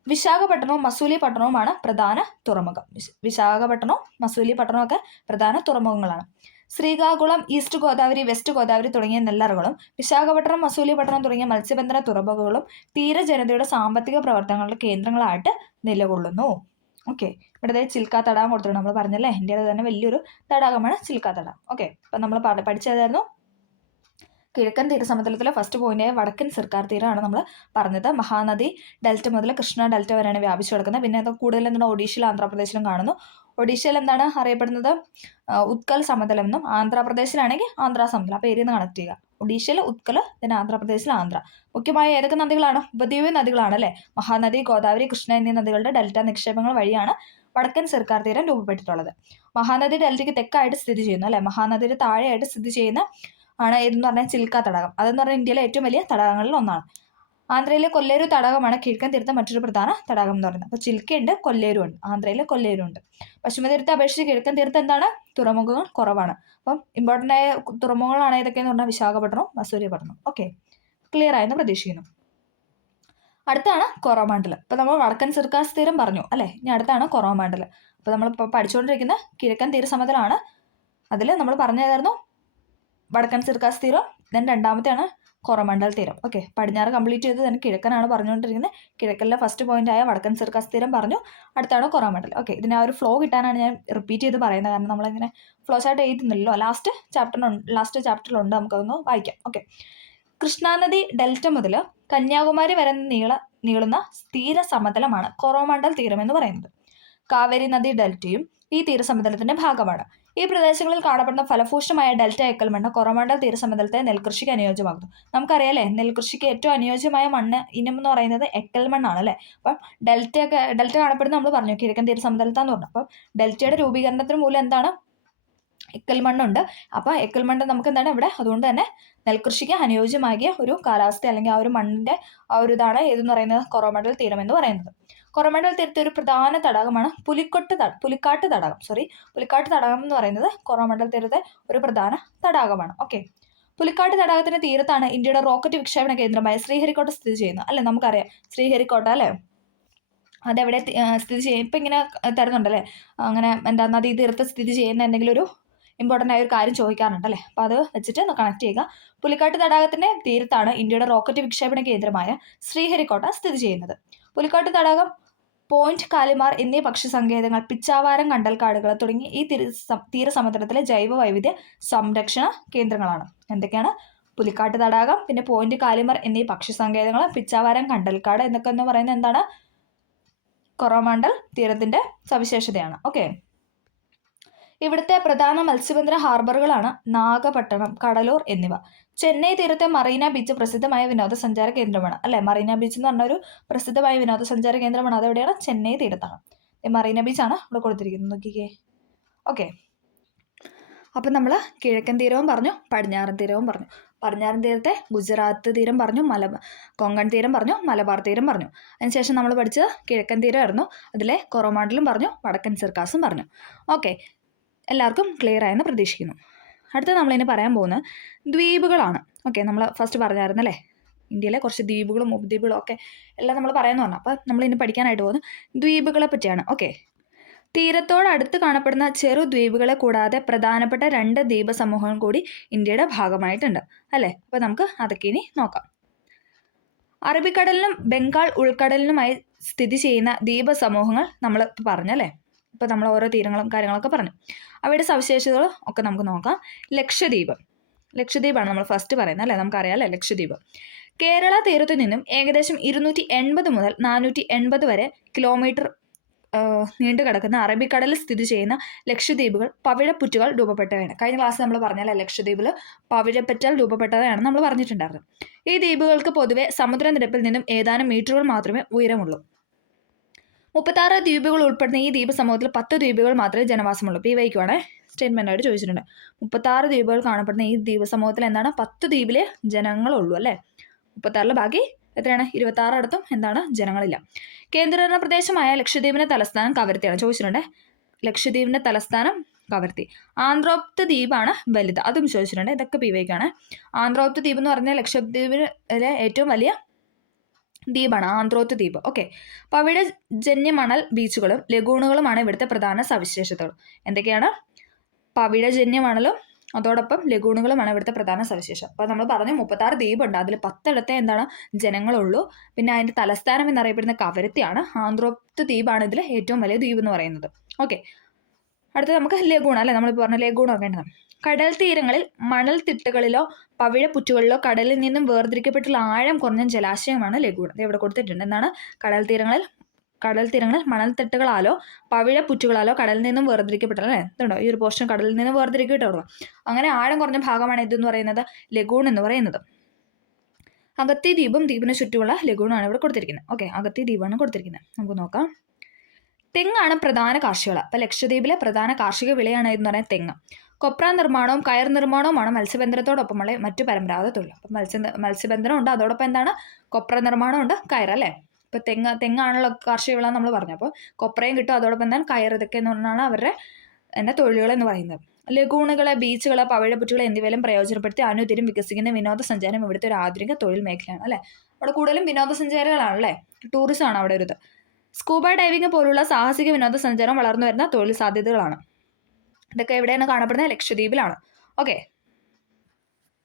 വിശാഖപട്ടണവും മസൂലിപട്ടണവുമാണ് പ്രധാന തുറമുഖം. വിശാഖപട്ടണവും മസൂലിപട്ടണവും ഒക്കെ പ്രധാന തുറമുഖങ്ങളാണ്. ശ്രീകാകുളം, ഈസ്റ്റ് ഗോദാവരി, വെസ്റ്റ് ഗോദാവരി തുടങ്ങിയ നെല്ലറകളും വിശാഖപട്ടണം, മസൂലിപട്ടണം തുടങ്ങിയ മത്സ്യബന്ധന തുറമുഖങ്ങളും തീരജനതയുടെ സാമ്പത്തിക പ്രവർത്തനങ്ങളുടെ കേന്ദ്രങ്ങളായിട്ട് നിലകൊള്ളുന്നു. ഓക്കെ, ഇവിടെ ചിൽക്ക തടാകം കൊടുത്തിട്ടുണ്ട്. നമ്മൾ പറഞ്ഞല്ലേ, ഇന്ത്യയിലെ തന്നെ വലിയൊരു തടാകമാണ് ചിൽക്ക തടാകം. ഓക്കെ, അപ്പം നമ്മൾ പഠിച്ചതായിരുന്നു കിഴക്കൻ തീരസമതലത്തിലെ ഫസ്റ്റ് പോയിന്റായ വടക്കൻ സിർക്കാർ തീരമാണ് നമ്മൾ പറഞ്ഞത്. മഹാനദി ഡെൽറ്റ മുതൽ കൃഷ്ണ ഡെൽറ്റ വരെയാണ് വ്യാപിച്ചു കിടക്കുന്നത്. പിന്നെ അത് കൂടുതൽ എന്താണ്? ഒഡീഷയിലും ആന്ധ്രാപ്രദേശിലും കാണുന്നു. ഒഡീഷയിൽ എന്താണ് അറിയപ്പെടുന്നത്? ഉത്കൽ സമതലം എന്നും, ആന്ധ്രാപ്രദേശിലാണെങ്കിൽ ആന്ധ്ര സമതലം. അപ്പോൾ ഏരിയ കണക്ട് ചെയ്യുക. ഒഡീഷയിൽ ഉത്കൽ, പിന്നെ ആന്ധ്രാപ്രദേശിൽ ആന്ധ്ര. മുഖ്യമായ ഏതൊക്കെ നദികളാണ്? ഉപദ്വീപ നദികളാണ് അല്ലേ. മഹാനദി, ഗോദാവരി, കൃഷ്ണ എന്നീ നദികളുടെ ഡെൽറ്റ നിക്ഷേപങ്ങൾ വഴിയാണ് വടക്കൻ സിർക്കാർ തീരം രൂപപ്പെട്ടിട്ടുള്ളത്. മഹാനദി ഡെൽറ്റയ്ക്ക് തെക്കായിട്ട് സ്ഥിതി ചെയ്യുന്നു അല്ലേ. മഹാനദിയുടെ താഴെയായിട്ട് സ്ഥിതി ചെയ്യുന്ന ആണ് ഏതെന്ന് പറഞ്ഞാൽ ചിൽക്ക തടാകം. അതെന്ന് പറഞ്ഞാൽ ഇന്ത്യയിലെ ഏറ്റവും വലിയ തടാകങ്ങളിൽ ഒന്നാണ്. ആന്ധ്രയിലെ കൊല്ലേരു തടാകമാണ് കിഴക്കൻ തീരത്തെ മറ്റൊരു പ്രധാന തടാകം എന്ന് പറയുന്നത്. അപ്പോൾ ചിൽക്കയുണ്ട്, കൊല്ലേരു ഉണ്ട്. ആന്ധ്രയിലെ കൊല്ലേരു ഉണ്ട്. പശ്ചിമ തീരത്തെ അപേക്ഷിച്ച് കിഴക്കൻ തീരത്ത് എന്താണ്? തുറമുഖങ്ങൾ കുറവാണ്. അപ്പം ഇമ്പോർട്ടൻ്റ് ആയ തുറമുഖങ്ങളാണ് ഏതൊക്കെയെന്ന് പറഞ്ഞാൽ വിശാഖപട്ടണവും മസൂലിപട്ടണവും. ഓക്കെ, ക്ലിയർ ആയെന്ന് പ്രതീക്ഷിക്കുന്നു. അടുത്താണ് കൊറോമണ്ഡലം. ഇപ്പോൾ നമ്മൾ വടക്കൻ സിർക്കാർ തീരം പറഞ്ഞു അല്ലേ. ഇനി അടുത്താണ് കൊറോമണ്ഡലം. അപ്പോൾ നമ്മളിപ്പോൾ പഠിച്ചുകൊണ്ടിരിക്കുന്ന കിഴക്കൻ തീരസമതലമാണ്. അതിൽ നമ്മൾ പറഞ്ഞതായിരുന്നു വടക്കൻ സിർക്കാർ തീരം, ദെൻ രണ്ടാമത്തെയാണ് കൊറോമണ്ഡൽ തീരം. ഓക്കെ, പടിഞ്ഞാറ് കംപ്ലീറ്റ് ചെയ്ത് തന്നെ കിഴക്കനാണ് പറഞ്ഞുകൊണ്ടിരിക്കുന്നത്. കിഴക്കനിലെ ഫസ്റ്റ് പോയിന്റ് ആയ വടക്കൻ സിർക്കാർ തീരം പറഞ്ഞു. അടുത്താണ് കൊറോമണ്ഡലം. ഓക്കെ, ഇതിന് ആ ഒരു ഫ്ലോ കിട്ടാനാണ് ഞാൻ റിപ്പീറ്റ് ചെയ്ത് പറയുന്നത്. കാരണം നമ്മളിങ്ങനെ ഫ്ലോ ചാർട്ട് എഴുതുന്നില്ലല്ലോ. ലാസ്റ്റ് ചാപ്റ്ററിലുണ്ട്, നമുക്കതൊന്ന് വായിക്കാം. ഓക്കെ, കൃഷ്ണാനദി ഡെൽറ്റ മുതൽ കന്യാകുമാരി വരെ നീളുന്ന തീരസമതലമാണ് കൊറോമണ്ഡൽ തീരം എന്ന് പറയുന്നത്. കാവേരി നദി ഡെൽറ്റയും ഈ തീരസമതലത്തിന്റെ ഭാഗമാണ്. ഈ പ്രദേശങ്ങളിൽ കാണപ്പെടുന്ന ഫലഭൂഷ്ടമായ ഡെൽറ്റ എക്കൽമണ്ണ് കൊറോമണ്ഡൽ തീരസമതലത്തെ നെൽകൃഷിക്ക് അനുയോജ്യമാകുന്നു. നമുക്കറിയാലേ, നെൽകൃഷിക്ക് ഏറ്റവും അനുയോജ്യമായ മണ്ണ് ഇനം എന്ന് പറയുന്നത് എക്കൽമണ്ണാണ് അല്ലേ. അപ്പം ഡെൽറ്റ കാണപ്പെടുന്നത് നമ്മൾ പറഞ്ഞു കിഴക്കൻ തീരസമതലത്താന്ന് പറഞ്ഞു. അപ്പം ഡെൽറ്റയുടെ രൂപീകരണത്തിന് മൂലം എന്താണ്? എക്കൽമണ്ണുണ്ട്. അപ്പോൾ എക്കൽമണ്ണ് നമുക്ക് എന്താണ് ഇവിടെ? അതുകൊണ്ട് തന്നെ നെൽകൃഷിക്ക് അനുയോജ്യമാകിയ ഒരു കാലാവസ്ഥ അല്ലെങ്കിൽ ആ ഒരു മണ്ണിന്റെ ആ ഒരു ഇതാണ് ഏതെന്ന് പറയുന്നത്? കൊറോമണ്ഡൽ തീരം എന്ന് പറയുന്നത്. കൊറോമണ്ഡൽ തീരത്തെ ഒരു പ്രധാന തടാകമാണ് പുലിക്കാട്ട് തടാകം. പുലിക്കാട്ട് തടാകം എന്ന് പറയുന്നത് കൊറോമണ്ഡൽ തീരത്തെ ഒരു പ്രധാന തടാകമാണ്. ഓക്കെ, പുലിക്കാട്ട് തടാകത്തിന്റെ തീരത്താണ് ഇന്ത്യയുടെ റോക്കറ്റ് വിക്ഷേപണ കേന്ദ്രമായ ശ്രീഹരിക്കോട്ട സ്ഥിതി ചെയ്യുന്നത് അല്ലേ. നമുക്കറിയാം ശ്രീഹരിക്കോട്ട അല്ലേ. അതെവിടെ സ്ഥിതി ചെയ്യും? ഇപ്പം ഇങ്ങനെ തരുന്നുണ്ടല്ലേ, അങ്ങനെ എന്താ നദീ തീരത്ത് സ്ഥിതി ചെയ്യുന്ന എന്തെങ്കിലും ഒരു ഇമ്പോർട്ടൻ്റ് ആയ ഒരു കാര്യം ചോദിക്കാറുണ്ട് അല്ലേ. അപ്പോൾ അത് വെച്ചിട്ട് കണക്ട് ചെയ്യുക. പുലിക്കാട്ട് തടാകത്തിന്റെ തീരത്താണ് ഇന്ത്യയുടെ റോക്കറ്റ് വിക്ഷേപണ കേന്ദ്രമായ ശ്രീഹരിക്കോട്ട സ്ഥിതി ചെയ്യുന്നത്. പുലിക്കാട്ട് തടാകം, പോയിന്റ് കാലിമാർ എന്നീ പക്ഷി സങ്കേതങ്ങൾ, പിച്ചാവാരം കണ്ടൽക്കാടുകൾ തുടങ്ങി ഈ തീരസമുദ്രത്തിലെ ജൈവ വൈവിധ്യ സംരക്ഷണ കേന്ദ്രങ്ങളാണ്. എന്തൊക്കെയാണ്? പുലിക്കാട്ട് തടാകം, പിന്നെ പോയിന്റ് കാലിമാർ എന്നീ പക്ഷി സങ്കേതങ്ങൾ, പിച്ചാവാരം കണ്ടൽക്കാട് എന്നൊക്കെ എന്ന് പറയുന്നത് എന്താണ്? കൊറോമാണ്ടൽ തീരത്തിൻ്റെ സവിശേഷതയാണ്. ഓക്കെ, ഇവിടുത്തെ പ്രധാന മത്സ്യബന്ധന ഹാർബറുകളാണ് നാഗപട്ടണം, കടലൂർ എന്നിവ. ചെന്നൈ തീരത്തെ മറീന ബീച്ച് പ്രസിദ്ധമായ വിനോദസഞ്ചാര കേന്ദ്രമാണ് അല്ലേ. മറീന ബീച്ച് എന്ന് പറഞ്ഞൊരു പ്രസിദ്ധമായ വിനോദസഞ്ചാര കേന്ദ്രമാണ്. അതെവിടെയാണ്? ചെന്നൈ തീരത്താണ്. മറീന ബീച്ചാണ് ഇവിടെ കൊടുത്തിരിക്കുന്നത്, നോക്കിക്കേ. ഓക്കെ, അപ്പം നമ്മൾ കിഴക്കൻ തീരവും പറഞ്ഞു, പടിഞ്ഞാറൻ തീരവും പറഞ്ഞു. പടിഞ്ഞാറൻ തീരത്തെ ഗുജറാത്ത് തീരം പറഞ്ഞു, കൊങ്കൺ തീരം പറഞ്ഞു, മലബാർ തീരം പറഞ്ഞു. അതിനുശേഷം നമ്മൾ പഠിച്ചത് കിഴക്കൻ തീരമായിരുന്നു. അതിലെ കൊറോമാണ്ടലും പറഞ്ഞു, വടക്കൻ സിർക്കാസും പറഞ്ഞു. ഓക്കെ, എല്ലാവർക്കും ക്ലിയർ ആയെന്ന് പ്രതീക്ഷിക്കുന്നു. അടുത്ത നമ്മളിനി പറയാൻ പോകുന്നത് ദ്വീപുകളാണ്. ഓക്കെ, നമ്മൾ ഫസ്റ്റ് പറഞ്ഞായിരുന്നല്ലേ ഇന്ത്യയിലെ കുറച്ച് ദ്വീപുകളും ഉപദ്വീപുകളും ഒക്കെ എല്ലാം നമ്മൾ പറയാമെന്ന് പറഞ്ഞു. അപ്പോൾ നമ്മളിനി പഠിക്കാനായിട്ട് പോകുന്നത് ദ്വീപുകളെ പറ്റിയാണ്. ഓക്കെ, തീരത്തോടടുത്ത് കാണപ്പെടുന്ന ചെറു ദ്വീപുകളെ കൂടാതെ പ്രധാനപ്പെട്ട 2 ദ്വീപ സമൂഹങ്ങൾ കൂടി ഇന്ത്യയുടെ ഭാഗമായിട്ടുണ്ട് അല്ലേ. അപ്പോൾ നമുക്ക് അതൊക്കെ ഇനി നോക്കാം. അറബിക്കടലിനും ബംഗാൾ ഉൾക്കടലിനുമായി സ്ഥിതി ചെയ്യുന്ന ദ്വീപ സമൂഹങ്ങൾ നമ്മൾ പറഞ്ഞല്ലേ. ഇപ്പോൾ നമ്മൾ ഓരോ തീരങ്ങളും കാര്യങ്ങളൊക്കെ പറഞ്ഞു. അവയുടെ സവിശേഷതകൾ ഒക്കെ നമുക്ക് നോക്കാം. ലക്ഷദ്വീപാണ് നമ്മൾ ഫസ്റ്റ് പറയുന്നത് അല്ലേ. നമുക്കറിയാം അല്ലേ ലക്ഷദ്വീപ്. കേരള തീരത്തു നിന്നും ഏകദേശം 280 മുതൽ 480 വരെ കിലോമീറ്റർ നീണ്ടു കിടക്കുന്ന അറബിക്കടലിൽ സ്ഥിതി ചെയ്യുന്ന ലക്ഷദ്വീപുകൾ പവിഴപ്പുറ്റുകൾ രൂപപ്പെട്ടവയാണ്. കഴിഞ്ഞ ക്ലാസ് നമ്മൾ പറഞ്ഞല്ലേ ലക്ഷദ്വീപിൽ പവിഴപ്പറ്റൽ രൂപപ്പെട്ടതാണ് നമ്മൾ പറഞ്ഞിട്ടുണ്ടായിരുന്നത്. ഈ ദ്വീപുകൾക്ക് പൊതുവെ സമുദ്രനിരപ്പിൽ നിന്നും ഏതാനും മീറ്ററുകൾ മാത്രമേ ഉയരമുള്ളൂ. 36 ദ്വീപുകൾ ഉൾപ്പെടുന്ന ഈ ദ്വീപ് സമൂഹത്തിൽ 10 ദ്വീപുകൾ മാത്രമേ ജനവാസമുള്ളൂ. PYക്കുവാണ് സ്റ്റേറ്റ്മെൻ്റ് ആയിട്ട് ചോദിച്ചിട്ടുണ്ട്. 36 ദ്വീപുകൾ കാണപ്പെടുന്ന ഈ ദ്വീപ് സമൂഹത്തിൽ എന്താണ് 10 ദ്വീപിലെ ജനങ്ങളുള്ളൂ അല്ലേ. 36 ബാക്കി എത്രയാണ് 26 അടുത്തും എന്താണ് ജനങ്ങളില്ല. കേന്ദ്രഭരണ പ്രദേശമായ ലക്ഷദ്വീപിന്റെ തലസ്ഥാനം കവരത്തിയാണ്. ചോദിച്ചിട്ടുണ്ട് ലക്ഷദ്വീപിന്റെ തലസ്ഥാനം കവരത്തി. ആന്ത്രോത്ത് ദ്വീപാണ് വലുത്, അതും ചോദിച്ചിട്ടുണ്ട്. ഇതൊക്കെ PYക്കാണ്. ആന്ത്രോത്ത് ദ്വീപ് എന്ന് പറഞ്ഞാൽ ലക്ഷദ്വീപിലെ ഏറ്റവും വലിയ ദ്വീപാണ് ആന്ത്രോത്ത് ദ്വീപ്. ഓക്കെ, പവിഴജന്യ മണൽ ബീച്ചുകളും ലഗൂണുകളുമാണ് ഇവിടുത്തെ പ്രധാന സവിശേഷതകൾ. എന്തൊക്കെയാണ്? പവിഴജന്യ മണലും അതോടൊപ്പം ലഗൂണുകളുമാണ് ഇവിടുത്തെ പ്രധാന സവിശേഷം. അപ്പോൾ നമ്മൾ പറഞ്ഞു 36 ദ്വീപുണ്ട്, അതിൽ 10 എന്താണ് ജനങ്ങളുള്ളൂ. പിന്നെ അതിൻ്റെ തലസ്ഥാനം എന്നറിയപ്പെടുന്ന കവരത്തിയാണ്. ആന്ത്രോത്ത് ദ്വീപാണ് ഇതിൽ ഏറ്റവും വലിയ ദ്വീപ് എന്ന് പറയുന്നത്. ഓക്കെ, അടുത്തത് നമുക്ക് ലഗൂൺ അല്ലേ. നമ്മളിപ്പോൾ പറഞ്ഞ ലഗൂൺ നോക്കേണ്ടത് കടൽ തീരങ്ങളിൽ മണൽത്തിട്ടകളിലോ പവിഴപ്പുറ്റുകളിലോ കടലിൽ നിന്നും വേർതിരിക്കപ്പെട്ടുള്ള ആഴം കുറഞ്ഞ ജലാശയമാണ് ലഗൂൺ. ഇത് ഇവിടെ കൊടുത്തിട്ടുണ്ട്. എന്താണ്? കടൽ തീരങ്ങളിൽ മണൽത്തിട്ടുകളാലോ പവിഴപ്പുറ്റുകളാലോ കടലിൽ നിന്നും വേർതിരിക്കപ്പെട്ടല്ലേ. ഇതുണ്ടോ ഈ ഒരു പോർഷൻ കടലിൽ നിന്നും വേർതിരിക്കപ്പെട്ടുള്ളൂ. അങ്ങനെ ആഴം കുറഞ്ഞ ഭാഗമാണ് ഇതെന്ന് പറയുന്നത് ലഗൂൺ എന്ന് പറയുന്നത്. അഗത്തി ദ്വീപും ദ്വീപിന് ചുറ്റുമുള്ള ലഗൂണാണ് ഇവിടെ കൊടുത്തിരിക്കുന്നത്. ഓക്കെ, അഗത്തി ദ്വീപാണ് കൊടുത്തിരിക്കുന്നത്. നമുക്ക് നോക്കാം. തെങ്ങാണ് പ്രധാന കാർഷിക വിള. അപ്പോൾ ലക്ഷദ്വീപിലെ പ്രധാന കാർഷിക വിളയാണ് എന്ന് പറയുന്നത് തെങ്ങ്. കൊപ്ര നിർമ്മാണവും കയർ നിർമ്മാണവുമാണ് മത്സ്യബന്ധനത്തോടൊപ്പമുള്ള മറ്റു പരമ്പരാഗത തൊഴിൽ. അപ്പം മത്സ്യബന്ധനം ഉണ്ട്, അതോടൊപ്പം എന്താണ് കൊപ്ര നിർമ്മാണം ഉണ്ട്, കയർ അല്ലേ. ഇപ്പോൾ തെങ്ങാണുള്ള കാർഷിക വിള നമ്മൾ പറഞ്ഞു. അപ്പോൾ കൊപ്രയും കിട്ടും, അതോടൊപ്പം എന്താണ് കയർ. ഇതൊക്കെ എന്ന് പറഞ്ഞാണ് അവരുടെ തൊഴിലുകൾ എന്ന് പറയുന്നത്. ലഗൂണുകൾ, ബീച്ചുകൾ, പവിഴപ്പുറ്റുകൾ എന്നിവയിലും പ്രയോജനപ്പെടുത്തി അനുദിനം വികസിക്കുന്ന വിനോദസഞ്ചാരം ഇവിടുത്തെ ഒരു ആധുനിക തൊഴിൽ മേഖലയാണ് അല്ലേ. അവിടെ കൂടുതലും വിനോദസഞ്ചാരികളാണല്ലേ, ടൂറിസം ആണ് അവിടെ ഒരു ഇത്. സ്കൂബ ഡൈവിംഗ് പോലുള്ള സാഹസിക വിനോദസഞ്ചാരം വളർന്നു വരുന്ന തൊഴിൽ സാധ്യതകളാണ്. ഇതൊക്കെ എവിടെയാണ് കാണപ്പെടുന്നത്? ലക്ഷദ്വീപിലാണ്. ഓക്കെ,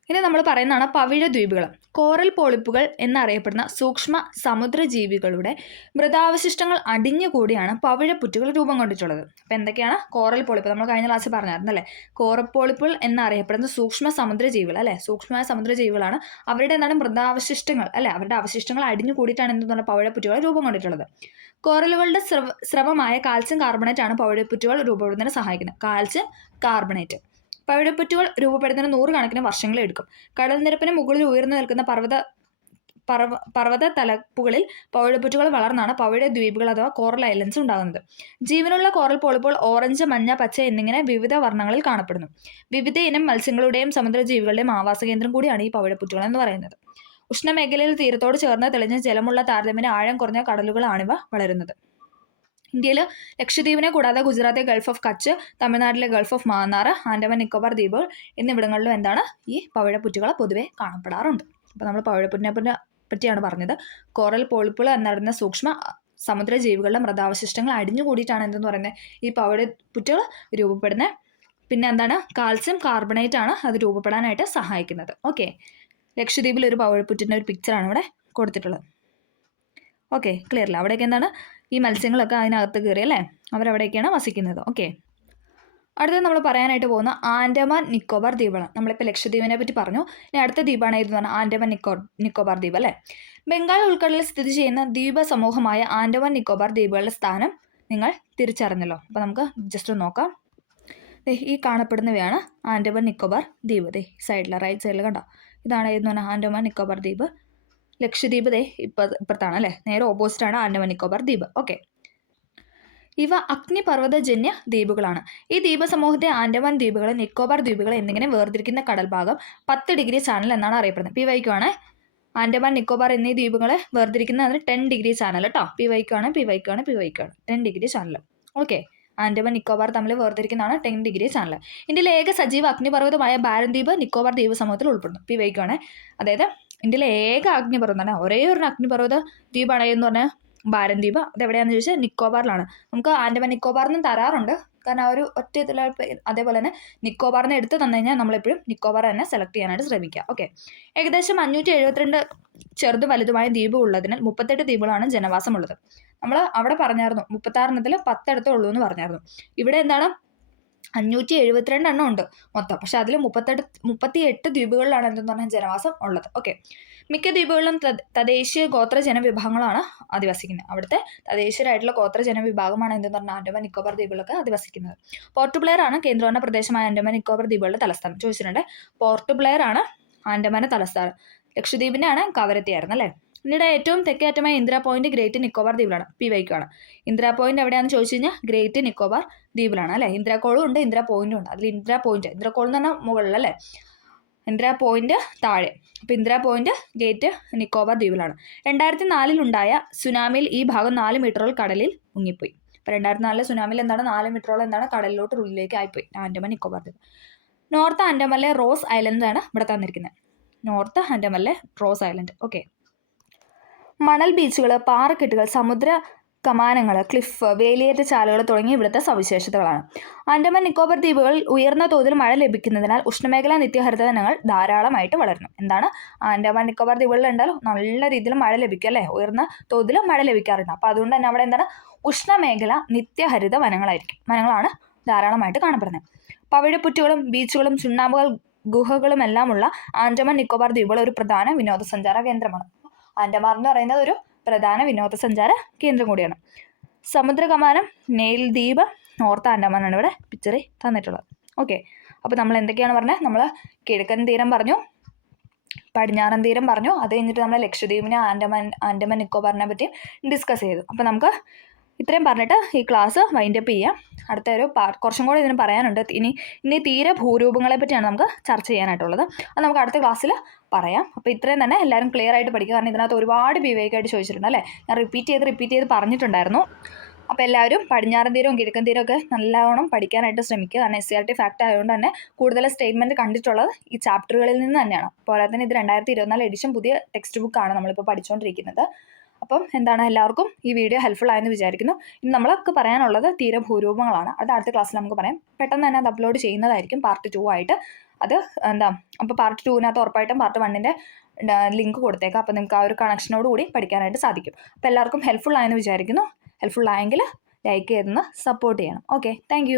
ഇനി നമ്മൾ പറയുന്നതാണ് പവിഴദ്വീപുകൾ. കോറൽ പോളിപ്പുകൾ എന്നറിയപ്പെടുന്ന സൂക്ഷ്മ സമുദ്രജീവികളുടെ മൃതാവശിഷ്ടങ്ങൾ അടിഞ്ഞുകൂടിയാണ് പവിഴപ്പുറ്റുകൾ രൂപം കൊണ്ടിട്ടുള്ളത്. അപ്പം എന്തൊക്കെയാണ് കോറൽ പോളിപ്പ്? നമ്മൾ കഴിഞ്ഞ ക്ലാസ്സിൽ പറഞ്ഞായിരുന്നു അല്ലേ. കോറൽ പോളിപ്പുകൾ എന്നറിയപ്പെടുന്ന സൂക്ഷ്മ സമുദ്രജീവികൾ അല്ലേ, സൂക്ഷ്മ സമുദ്രജീവികളാണ്. അവരുടെ എന്താണ് മൃതാവശിഷ്ടങ്ങൾ അല്ലേ, അവരുടെ അവശിഷ്ടങ്ങൾ അടിഞ്ഞു കൂടിയിട്ടാണ് എന്തെന്ന് പറഞ്ഞാൽ പവിഴപ്പുറ്റുകൾ രൂപം കൊണ്ടിട്ടുള്ളത്. കോറലുകളുടെ സ്രവമായ കാൽസ്യം കാർബണേറ്റ് ആണ് പവിഴപ്പുറ്റുകൾ രൂപപ്പെടുന്നതിന് സഹായിക്കുന്നത്. Calcium carbonate. പവിഴപ്പുറ്റുകൾ രൂപപ്പെടുന്നതിന് 100 കണക്കിന് വർഷങ്ങൾ എടുക്കും. കടൽ നിരപ്പിന് മുകളിൽ ഉയർന്നു നിൽക്കുന്ന പർവ്വത തലപ്പുകളിൽ പവിഴപ്പുറ്റുകൾ വളർന്നാണ് പവിഴദ്വീപുകൾ അഥവാ കോറൽ ഐലൻഡ്സ് ഉണ്ടാകുന്നത്. ജീവനുള്ള കോറൽ പോളിപ്പുകൾ ഓറഞ്ച്, മഞ്ഞ, പച്ച എന്നിങ്ങനെ വിവിധ വർണ്ണങ്ങളിൽ കാണപ്പെടുന്നു. വിവിധ ഇനം മത്സ്യങ്ങളുടെയും സമുദ്രജീവികളുടെയും ആവാസ കേന്ദ്രം കൂടിയാണ് ഈ പവിഴപ്പുറ്റുകൾ എന്ന് പറയുന്നത്. ഉഷ്ണമേഖലയിൽ തീരത്തോട് ചേർന്ന് തെളിഞ്ഞ ജലമുള്ള താരതമ്യേന ആഴം കുറഞ്ഞ കടലുകളാണിവ വളരുന്നത്. ഇന്ത്യയിൽ ലക്ഷദ്വീപിനെ കൂടാതെ ഗുജറാത്തെ ഗൾഫ് ഓഫ് കച്ച്, തമിഴ്നാട്ടിലെ ഗൾഫ് ഓഫ് മാന്നാർ, ആൻഡമാൻ നിക്കോബാർ ദ്വീപുകൾ എന്നിവിടങ്ങളിലും എന്താണ് ഈ പവിഴപ്പുറ്റുകൾ പൊതുവെ കാണപ്പെടാറുണ്ട്. അപ്പോൾ നമ്മൾ പവിഴപ്പുറ്റിനെ പറ്റിയാണ് പറഞ്ഞത്. കോറൽ പോളിപ്പുകൾ എന്നറിയുന്ന സൂക്ഷ്മ സമുദ്രജീവികളുടെ മൃതാവശിഷ്ടങ്ങൾ അടിഞ്ഞുകൂടിയിട്ടാണ് എന്തെന്ന് പറയുന്നത് ഈ പവിഴപ്പുറ്റുകൾ രൂപപ്പെടുന്നത്. പിന്നെ എന്താണ് കാൽസ്യം കാർബണേറ്റ് ആണ് അത് രൂപപ്പെടാനായിട്ട് സഹായിക്കുന്നത്. ഓക്കെ, ലക്ഷദ്വീപിൽ ഒരു പവിഴപ്പുറ്റിൻ്റെ ഒരു പിക്ചറാണ് ഇവിടെ കൊടുത്തിട്ടുള്ളത്. ഓക്കെ, ക്ലിയർ അല്ല. അവിടെയൊക്കെ എന്താണ് ഈ മത്സ്യങ്ങളൊക്കെ അതിനകത്ത് കയറി അല്ലേ, അവരവിടെയൊക്കെയാണ് വസിക്കുന്നത്. ഓക്കെ, അടുത്തത് നമ്മൾ പറയാനായിട്ട് പോകുന്ന ആൻഡമാൻ നിക്കോബാർ ദ്വീപുകളാണ്. നമ്മളിപ്പോൾ ലക്ഷദ്വീപിനെ പറ്റി പറഞ്ഞു. ഇനി അടുത്ത ദ്വീപാണ് ഏതെന്ന് പറഞ്ഞാൽ ആൻഡമാൻ നിക്കോബാർ ദ്വീപ് അല്ലേ. ബംഗാൾ ഉൾക്കടലിൽ സ്ഥിതി ചെയ്യുന്ന ദ്വീപ സമൂഹമായ ആൻഡമാൻ നിക്കോബാർ ദ്വീപുകളുടെ സ്ഥാനം നിങ്ങൾ തിരിച്ചറിഞ്ഞല്ലോ. അപ്പോൾ നമുക്ക് ജസ്റ്റ് നോക്കാം. ഈ കാണപ്പെടുന്നവയാണ് ആൻഡമാൻ നിക്കോബാർ ദ്വീപ്. സൈഡിൽ റൈറ്റ് സൈഡിൽ കണ്ടോ, ഇതാണ് ഏതെന്ന് പറഞ്ഞാൽ ആൻഡമാൻ നിക്കോബാർ ദ്വീപ്. ലക്ഷദ്വീപ് ഇപ്പുറത്താണ് അല്ലേ, നേരെ ഓപ്പോസിറ്റാണ് ആൻഡമാൻ നിക്കോബാർ ദ്വീപ്. ഓക്കെ, ഇവ അഗ്നിപർവ്വതജന്യ ദ്വീപുകളാണ്. ഈ ദ്വീപ സമൂഹത്തെ ആൻഡമാൻ ദ്വീപുകൾ, നിക്കോബാർ ദ്വീപുകൾ എന്നിങ്ങനെ വേർതിരിക്കുന്ന കടൽഭാഗം 10 ഡിഗ്രി ചാനൽ എന്നാണ് അറിയപ്പെടുന്നത്. പി വൈക്കുവാണ് ആൻഡമാൻ നിക്കോബാർ എന്നീ ദ്വീപുകളെ വേർതിരിക്കുന്നത് 10 ഡിഗ്രി ചാനൽ കേട്ടോ. പി വൈക്കാണ് 10 degree channel. Okay, Andaman Nicobar തമ്മിൽ വേർതിരിക്കുന്നതാണ് 10 ഡിഗ്രി ചാനൽ. ഇന്ത്യയിലെ ഏക സജീവ അഗ്നിപർവ്വതമായ ബാരൻ ദ്വീപ് നിക്കോബാർ ദ്വീപ സമൂഹത്തിൽ ഉൾപ്പെടുന്നു. പി വൈക്കാണ്, അതായത് ഇന്ത്യയിലെ ഏക അഗ്നിപർവ്വതം തന്നെ, ഒരേ ഒരു അഗ്നിപർവ്വത ദ്വീപാണ് എന്ന് പറഞ്ഞാൽ ബാരൻ ദ്വീപ്. അതെവിടെയാണെന്ന് ചോദിച്ചാൽ നിക്കോബാറിലാണ്. നമുക്ക് ആൻഡമാൻ നിക്കോബാറിനും തരാറുണ്ട്, കാരണം ആ ഒരു ഒറ്റ ഇതിൽ. അതേപോലെ തന്നെ നിക്കോബാറിനെ എടുത്ത് തന്നു കഴിഞ്ഞാൽ നമ്മളെപ്പോഴും നിക്കോബാർ തന്നെ സെലക്ട് ചെയ്യാനായിട്ട് ശ്രമിക്കുക. ഓക്കെ, ഏകദേശം 572 ചെറുതും വലുതുമായ ദ്വീപ് ഉള്ളതിനാൽ 38 ദ്വീപുകളാണ് ജനവാസമുള്ളത്. നമ്മൾ അവിടെ പറഞ്ഞായിരുന്നു 36 10 അടുത്തേ ഉള്ളൂ എന്ന് പറഞ്ഞായിരുന്നു. ഇവിടെ എന്താണ് 572 എണ്ണം ഉണ്ട് മൊത്തം. പക്ഷെ അതിൽ 38 ദ്വീപുകളിലാണ് എന്തെന്ന് പറഞ്ഞാൽ ജനവാസം ഉള്ളത്. ഓക്കെ, മിക്ക ദ്വീപുകളിലും തദ്ദേശീയ ഗോത്ര ജനവിഭാഗങ്ങളാണ് അധിവസിക്കുന്നത്. അവിടുത്തെ തദ്ദേശീയരായിട്ടുള്ള ഗോത്ര ജനവിഭാഗമാണ് എന്തെന്ന് പറഞ്ഞാൽ ആൻഡമാൻ നിക്കോബാർ ദ്വീപുകളൊക്കെ അധിവസിക്കുന്നത്. പോർട്ട് ബ്ലെയർ ആണ് കേന്ദ്രഭരണ പ്രദേശമായ ആൻഡമാൻ നിക്കോബാർ ദ്വീപുകളുടെ തലസ്ഥാനം. ചോദിച്ചിട്ടുണ്ട്, പോർട്ട് ബ്ലെയർ ആണ് ആൻഡമാന്റെ തലസ്ഥാനം. ലക്ഷദ്വീപിന്റെ ആണ് കവരത്തി ആയിരുന്നു അല്ലേ. ഇന്ത്യയുടെ ഏറ്റവും തെക്കേറ്റമായ ഇന്ദിര പോയിന്റ് ഗ്രേറ്റ് നിക്കോബാർ ദ്വീപിലാണ്. പി വൈക്കാണ്. ഇന്ദിര പോയിന്റ് എവിടെയാണെന്ന് ചോദിച്ചു കഴിഞ്ഞാൽ ഗ്രേറ്റ് നിക്കോബാർ ദ്വീപിലാണ് അല്ലേ. ഇന്ദിര കോളും ഉണ്ട്, ഇന്ദിര പോയിന്റും ഉണ്ട്. അതിൽ ഇന്ദിര കോൾ എന്ന് പറഞ്ഞാൽ മുകളിലല്ലേ, ഇന്ദിര പോയിന്റ് താഴെ. അപ്പോൾ ഇന്ദിര പോയിന്റ് ഗ്രേറ്റ് നിക്കോബാർ ദ്വീപിലാണ്. 2004 ഉണ്ടായ സുനാമിയിൽ ഈ ഭാഗം 4 മീറ്ററോളം കടലിൽ മുങ്ങിപ്പോയി. അപ്പോൾ 2004 സുനാമിയിൽ എന്താണ് 4 മീറ്ററോളം എന്താണ് കടലിലോട്ട് ഉള്ളിലേക്ക് ആയിപ്പോയി ആൻഡമാൻ നിക്കോബാർ ദ്വീപ്. നോർത്ത് ആൻഡമാനിലെ റോസ് ഐലൻഡ് ആണ് ഇവിടെ തന്നിരിക്കുന്നത്. നോർത്ത് ആൻഡമാനിലെ റോസ് ഐലൻഡ്. ഓക്കെ, മണൽ ബീച്ചുകൾ, പാറക്കെട്ടുകൾ, സമുദ്ര കമാനങ്ങൾ, ക്ലിഫ്, വേലിയേറ്റ ചാലുകൾ തുടങ്ങിയ ഇവിടുത്തെ സവിശേഷതകളാണ്. ആൻഡമാൻ നിക്കോബാർ ദ്വീപുകളിൽ ഉയർന്ന തോതിൽ മഴ ലഭിക്കുന്നതിനാൽ ഉഷ്ണമേഖലാ നിത്യഹരിത വനങ്ങൾ ധാരാളമായിട്ട് വളരുന്നു. എന്താണ് ആൻഡമാൻ നിക്കോബാർ ദ്വീപുകളിൽ ഉണ്ടാലും നല്ല രീതിയിൽ മഴ ലഭിക്കും അല്ലേ, ഉയർന്ന തോതിൽ മഴ ലഭിക്കാറുണ്ട്. അപ്പോൾ അതുകൊണ്ട് തന്നെ അവിടെ എന്താണ് ഉഷ്ണമേഖല നിത്യഹരിത വനങ്ങളാണ് ധാരാളമായിട്ട് കാണപ്പെടുന്നത്. പവിഴപ്പുറ്റുകളും ബീച്ചുകളും ചുണ്ണാമ്പുകൾ ഗുഹകളും എല്ലാമുള്ള ആൻഡമാൻ നിക്കോബാർ ദ്വീപുകൾ ഒരു പ്രധാന വിനോദസഞ്ചാര കേന്ദ്രമാണ്. ആൻഡമാൻ എന്ന് പറയുന്നത് ഒരു പ്രധാന വിനോദസഞ്ചാര കേന്ദ്രം കൂടിയാണ്. സമുദ്രകമാനം, നെയിൽ ദ്വീപ്, നോർത്ത് ആൻഡമാൻ ആണ് ഇവിടെ പിക്ചറിൽ തന്നിട്ടുള്ളത്. ഓക്കെ, അപ്പോൾ നമ്മൾ എന്തൊക്കെയാണ് പറഞ്ഞത്, നമ്മൾ കിഴക്കൻ തീരം പറഞ്ഞു, പടിഞ്ഞാറൻ തീരം പറഞ്ഞു, അത് കഴിഞ്ഞിട്ട് നമ്മൾ ലക്ഷദ്വീപിനെ ആൻഡമാൻ നിക്കോബാറിനെ പറ്റി ഡിസ്കസ് ചെയ്തു. അപ്പോൾ നമുക്ക് ഇത്രയും പറഞ്ഞിട്ട് ഈ ക്ലാസ് വൈൻഡപ്പ് ചെയ്യാം. അടുത്ത ഒരു കുറച്ചും കൂടി ഇതിന് പറയാനുണ്ട്. ഇനി തീരെ ഭൂരൂപങ്ങളെ പറ്റിയാണ് നമുക്ക് ചർച്ച ചെയ്യാനായിട്ടുള്ളത്. അത് നമുക്ക് അടുത്ത ക്ലാസ്സിൽ പറയാം. അപ്പോൾ ഇത്രയും തന്നെ എല്ലാവരും ക്ലിയർ ആയിട്ട് പഠിക്കുക. കാരണം ഇതിനകത്ത് ഒരുപാട് ബിവേക്കായിട്ട് ചോദിച്ചിട്ടുണ്ട് അല്ലേ. ഞാൻ റിപ്പീറ്റ് ചെയ്ത് പറഞ്ഞിട്ടുണ്ടായിരുന്നു. അപ്പോൾ എല്ലാവരും പടിഞ്ഞാറൻ തീരവും കിഴക്കൻ തീരവും ഒക്കെ നല്ലവണ്ണം പഠിക്കാനായിട്ട് ശ്രമിക്കുക. കാരണം SCERT ഫാക്ട് ആയതുകൊണ്ട് തന്നെ കൂടുതൽ സ്റ്റേറ്റ്മെൻറ്റ് കണ്ടിട്ടുള്ളത് ഈ ചാപ്റ്ററുകളിൽ നിന്ന് തന്നെയാണ്. പോരാതെ തന്നെ ഇത് 2024 എഡിഷൻ പുതിയ ടെക്സ്റ്റ് ബുക്കാണ് നമ്മളിപ്പോൾ പഠിച്ചുകൊണ്ടിരിക്കുന്നത്. അപ്പം എന്താണ്, എല്ലാവർക്കും ഈ വീഡിയോ ഹെൽപ്ഫുൾ ആയെന്ന് വിചാരിക്കുന്നു. ഇനി നമ്മളൊക്കെ പറയാനുള്ളത് തീരഭൂരൂപങ്ങളാണ്. അത് അടുത്ത ക്ലാസ്സിൽ നമുക്ക് പറയാം. പെട്ടെന്ന് തന്നെ അത് അപ്ലോഡ് ചെയ്യുന്നതായിരിക്കും പാർട്ട് 2 ആയിട്ട്. അത് അപ്പോൾ പാർട്ട് 2-നകത്ത് ഉറപ്പായിട്ടും പാർട്ട് 1-ൻ്റെ ലിങ്ക് കൊടുത്തേക്കാം. അപ്പോൾ നിങ്ങൾക്ക് ആ ഒരു കണക്ഷനോട് കൂടി പഠിക്കാനായിട്ട് സാധിക്കും. അപ്പോൾ എല്ലാവർക്കും ഹെൽപ്ഫുൾ ആയെന്ന് വിചാരിക്കുന്നു. ഹെൽപ്ഫുൾ ആയെങ്കിൽ ലൈക്ക് ചെയ്തൊന്ന് സപ്പോർട്ട് ചെയ്യണം. Okay, thank